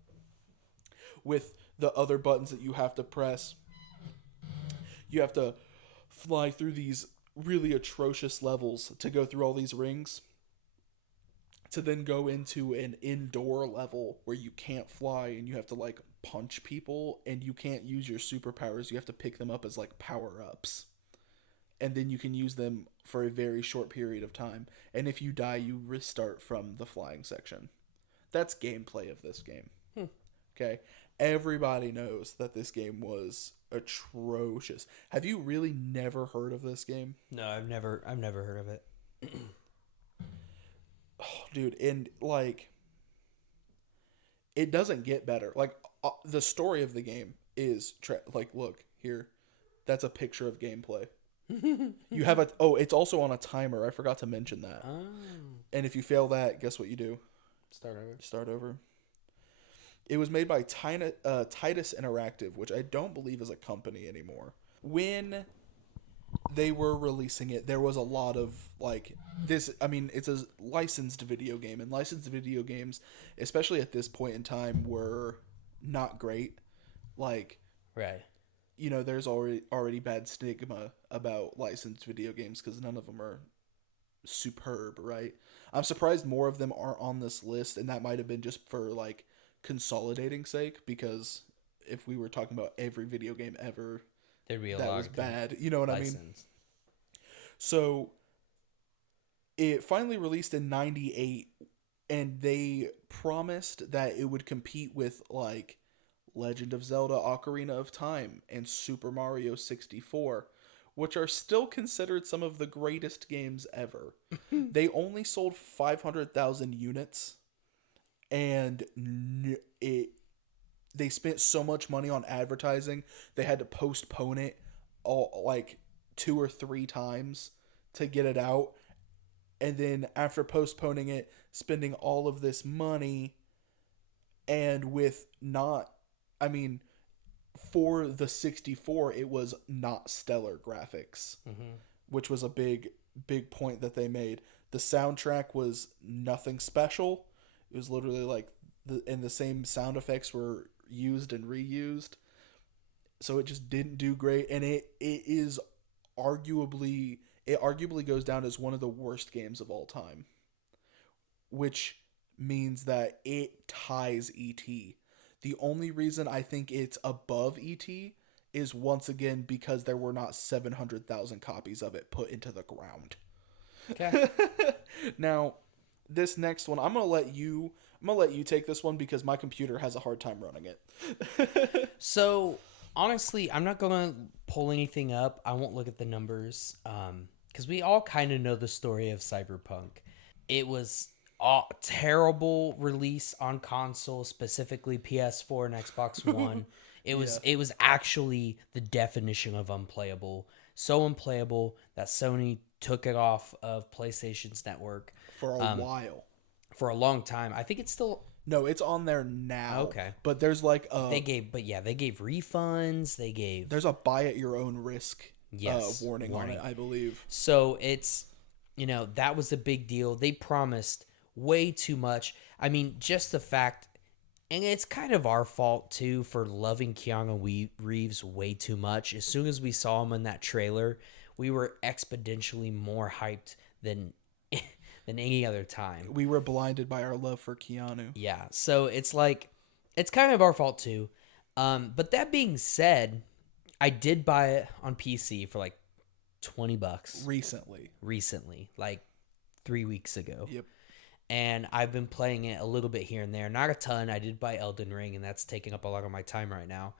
with the other buttons that you have to press. You have to fly through these really atrocious levels to go through all these rings, to then go into an indoor level where you can't fly and you have to like punch people, and you can't use your superpowers. You have to pick them up as like power-ups, and then you can use them for a very short period of time, and if you die you restart from the flying section. That's gameplay of this game. Okay, everybody knows that this game was atrocious. Have you really never heard of this game? No, I've never heard of it. Oh, dude, and like it doesn't get better. Like the story of the game is like, look here, that's a picture of gameplay. You have it's also on a timer. I forgot to mention that. Oh. And if you fail that, guess what you do? Start over. It was made by Titus Interactive, which I don't believe is a company anymore. When they were releasing it, there was a lot of like this. I mean, it's a licensed video game, and licensed video games, especially at this point in time, were not great. Like, right. You know, there's already bad stigma about licensed video games because none of them are superb, right? I'm surprised more of them are on this list, and that might have been just for like consolidating sake, because if we were talking about every video game ever there'd be a that lot was of bad, you know what license. I mean? So it finally released in 98, and they promised that it would compete with like Legend of Zelda Ocarina of Time and Super Mario 64, which are still considered some of the greatest games ever. They only sold 500,000 units, and they spent so much money on advertising, they had to postpone it all like 2 or 3 times to get it out. And then after postponing it, spending all of this money and with not, I mean, for the 64, it was not stellar graphics, which was a big point that they made. The soundtrack was nothing special. It was literally like the same sound effects were used and reused. So it just didn't do great, and it arguably goes down as one of the worst games of all time, which means that it ties ET. The only reason I think it's above ET is once again because there were not 700,000 copies of it put into the ground. Okay. Now, this next one, I'm gonna let you take this one because my computer has a hard time running it. So honestly, I'm not gonna pull anything up. I won't look at the numbers because we all kind of know the story of Cyberpunk. It was a terrible release on console, specifically PS4 and Xbox One. It was actually the definition of unplayable. So unplayable that Sony took it off of PlayStation's network For a while. for a long time. I think it's still No, it's on there now. Okay. But there's like they gave refunds. They gave there's a buy at your own risk warning on it, I believe. So it's, that was a big deal. They promised way too much. I mean, just the fact, and it's kind of our fault too for loving Keanu Reeves way too much. As soon as we saw him in that trailer, we were exponentially more hyped than any other time. We were blinded by our love for Keanu. Yeah, so it's like, it's kind of our fault too. But that being said, I did buy it on PC for like $20 recently, like 3 weeks ago. Yep. And I've been playing it a little bit here and there, not a ton. I did buy Elden Ring, and that's taking up a lot of my time right now.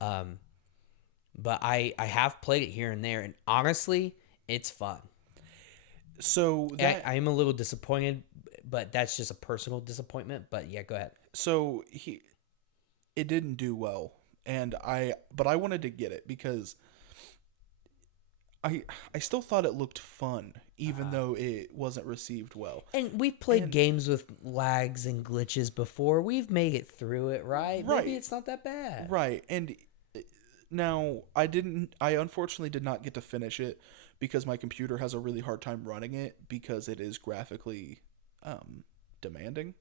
But I have played it here and there, and honestly, it's fun. So I am a little disappointed, but that's just a personal disappointment. But yeah, go ahead. So it didn't do well, but I wanted to get it because I still thought it looked fun, even though it wasn't received well. And we've played games with lags and glitches before. We've made it through it, right? Maybe it's not that bad. Right. And now I unfortunately did not get to finish it because my computer has a really hard time running it because it is graphically demanding.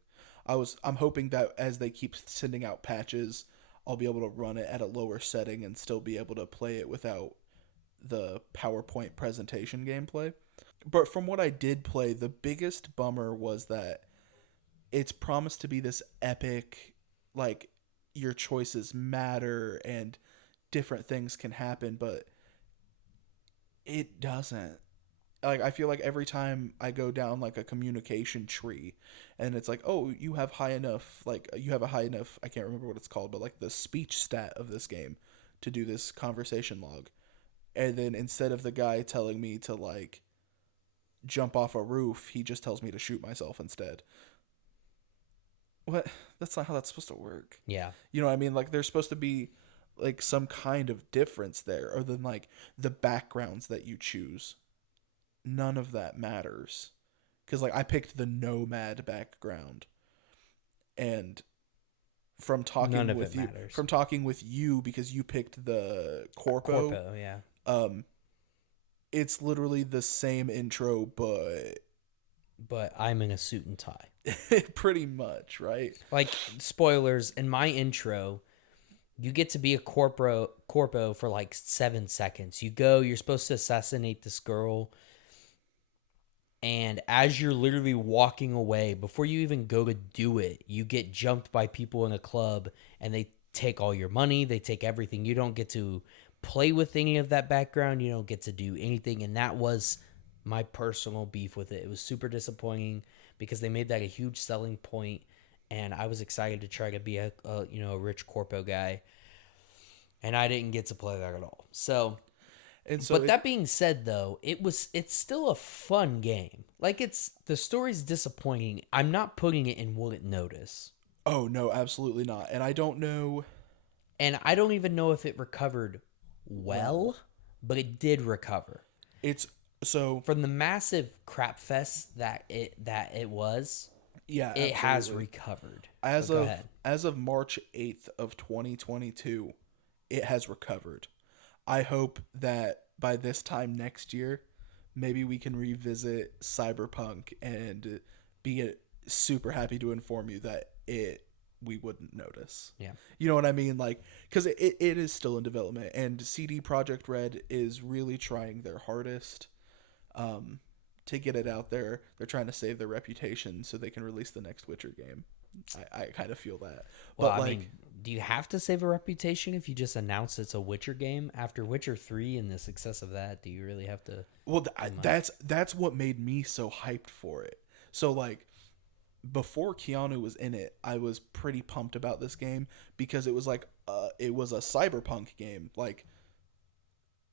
I'm hoping that as they keep sending out patches, I'll be able to run it at a lower setting and still be able to play it without the PowerPoint presentation gameplay. But from what I did play, the biggest bummer was that it's promised to be this epic, like, your choices matter and different things can happen, but it doesn't. Like, I feel like every time I go down like a communication tree and it's like, oh, you have a high enough, I can't remember what it's called, but like the speech stat of this game to do this conversation log. And then instead of the guy telling me to like jump off a roof, he just tells me to shoot myself instead. What? That's not how that's supposed to work. Yeah. You know what I mean? Like, there's supposed to be like some kind of difference there, other than like the backgrounds that you choose. None of that matters. Because like I picked the nomad background. And from talking with you because you picked the Corpo, yeah. It's literally the same intro, but I'm in a suit and tie. Pretty much, right? Like, spoilers, in my intro, you get to be a corpo for like 7 seconds. You're supposed to assassinate this girl, and as you're literally walking away, before you even go to do it, you get jumped by people in a club, and they take all your money, they take everything. You don't get to play with any of that background, you don't get to do anything, and that was my personal beef with it. It was super disappointing because they made that a huge selling point, and I was excited to try to be a rich corpo guy, and I didn't get to play that at all. So that being said, though, it's still a fun game. Like, the story's disappointing. I'm not putting it in Wouldn't Notice. Oh no, absolutely not. And I don't know, and I don't even know if it recovered well, but it did recover. It's so from the massive crap fest that it was. Yeah, it has absolutely. recovered. As But go of ahead. as of March 8th of 2022, it has recovered. I hope that by this time next year, maybe we can revisit Cyberpunk and be super happy to inform you that we wouldn't notice. Yeah. You know what I mean? Like, because it is still in development, and CD Projekt Red is really trying their hardest um, to get it out there. They're trying to save their reputation so they can release the next Witcher game. I kind of feel that. Well, But, I like, mean, do you have to save a reputation if you just announce it's a Witcher game after Witcher 3 and the success of that? Do you really have to? well, that's what made me so hyped for it. So, like, before Keanu was in it, I was pretty pumped about this game because it was like it was a cyberpunk game, like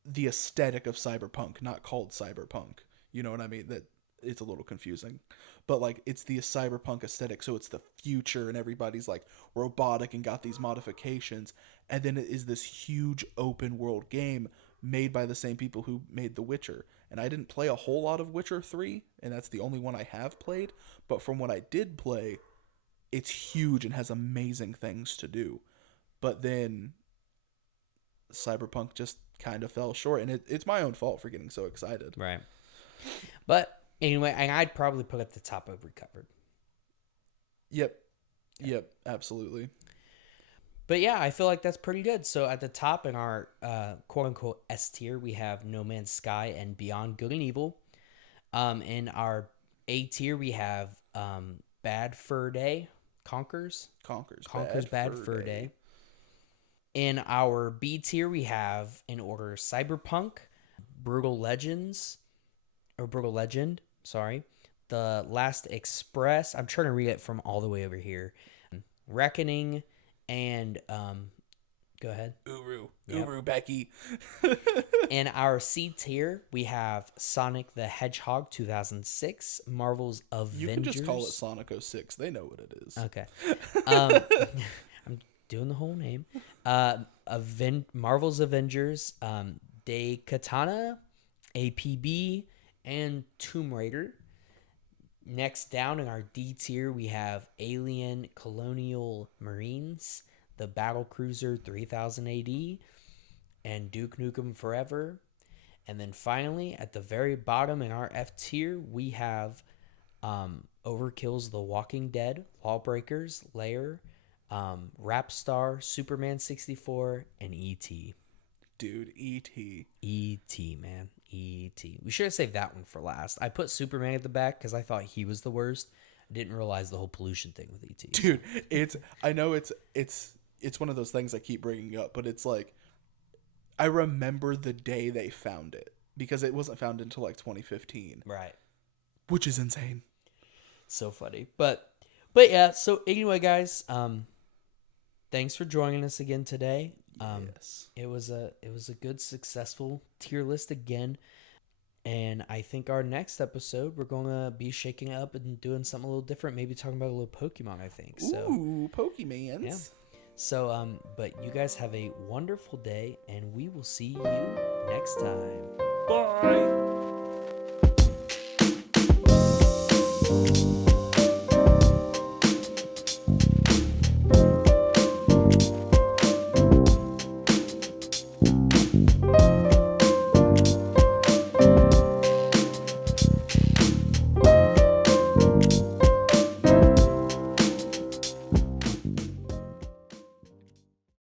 the aesthetic of cyberpunk, not called cyberpunk. You know what I mean? That it's a little confusing, but like it's the cyberpunk aesthetic, so it's the future and everybody's like robotic and got these modifications, and then it is this huge open world game made by the same people who made The Witcher. And I didn't play a whole lot of Witcher 3, and that's the only one I have played, but from what I did play, it's huge and has amazing things to do. But then Cyberpunk just kind of fell short, and it's my own fault for getting so excited. Right. But anyway, and I'd probably put at the top of recovered. Yep, absolutely. But yeah, I feel like that's pretty good. So at the top in our quote unquote S tier, we have No Man's Sky and Beyond Good and Evil. In our A tier, we have Bad Fur Day, Conker's Bad Fur Day. In our B tier, we have in order Cyberpunk, Brutal Legend, sorry. The Last Express. I'm trying to read it from all the way over here. Reckoning and go ahead. Uru, Becky. In our C tier, we have Sonic the Hedgehog 2006, Marvel's Avengers. You can just call it Sonic 06. They know what it is. Okay. I'm doing the whole name. Marvel's Avengers, DeQuintana, APB, and Tomb Raider. Next down in our D tier, we have Alien Colonial Marines, the Battlecruiser 3000 AD, and Duke Nukem Forever. And then finally, at the very bottom in our F tier, we have Overkill's The Walking Dead, Lawbreakers, Lair, Rapstar, Superman 64, and E.T. Dude, E.T. E.T., man. E.T. We should have saved that one for last. I put Superman at the back because I thought he was the worst. I didn't realize the whole pollution thing with E.T. Dude, I know it's one of those things I keep bringing up, but it's like I remember the day they found it because it wasn't found until like 2015. Right. Which is insane. So funny. But yeah, so anyway, guys, thanks for joining us again today. Yes. It was a good, successful tier list again. And I think our next episode, we're going to be shaking it up and doing something a little different. Maybe talking about a little Pokemon, I think. Ooh, Pokemans. Yeah. So, but you guys have a wonderful day, and we will see you next time. Bye.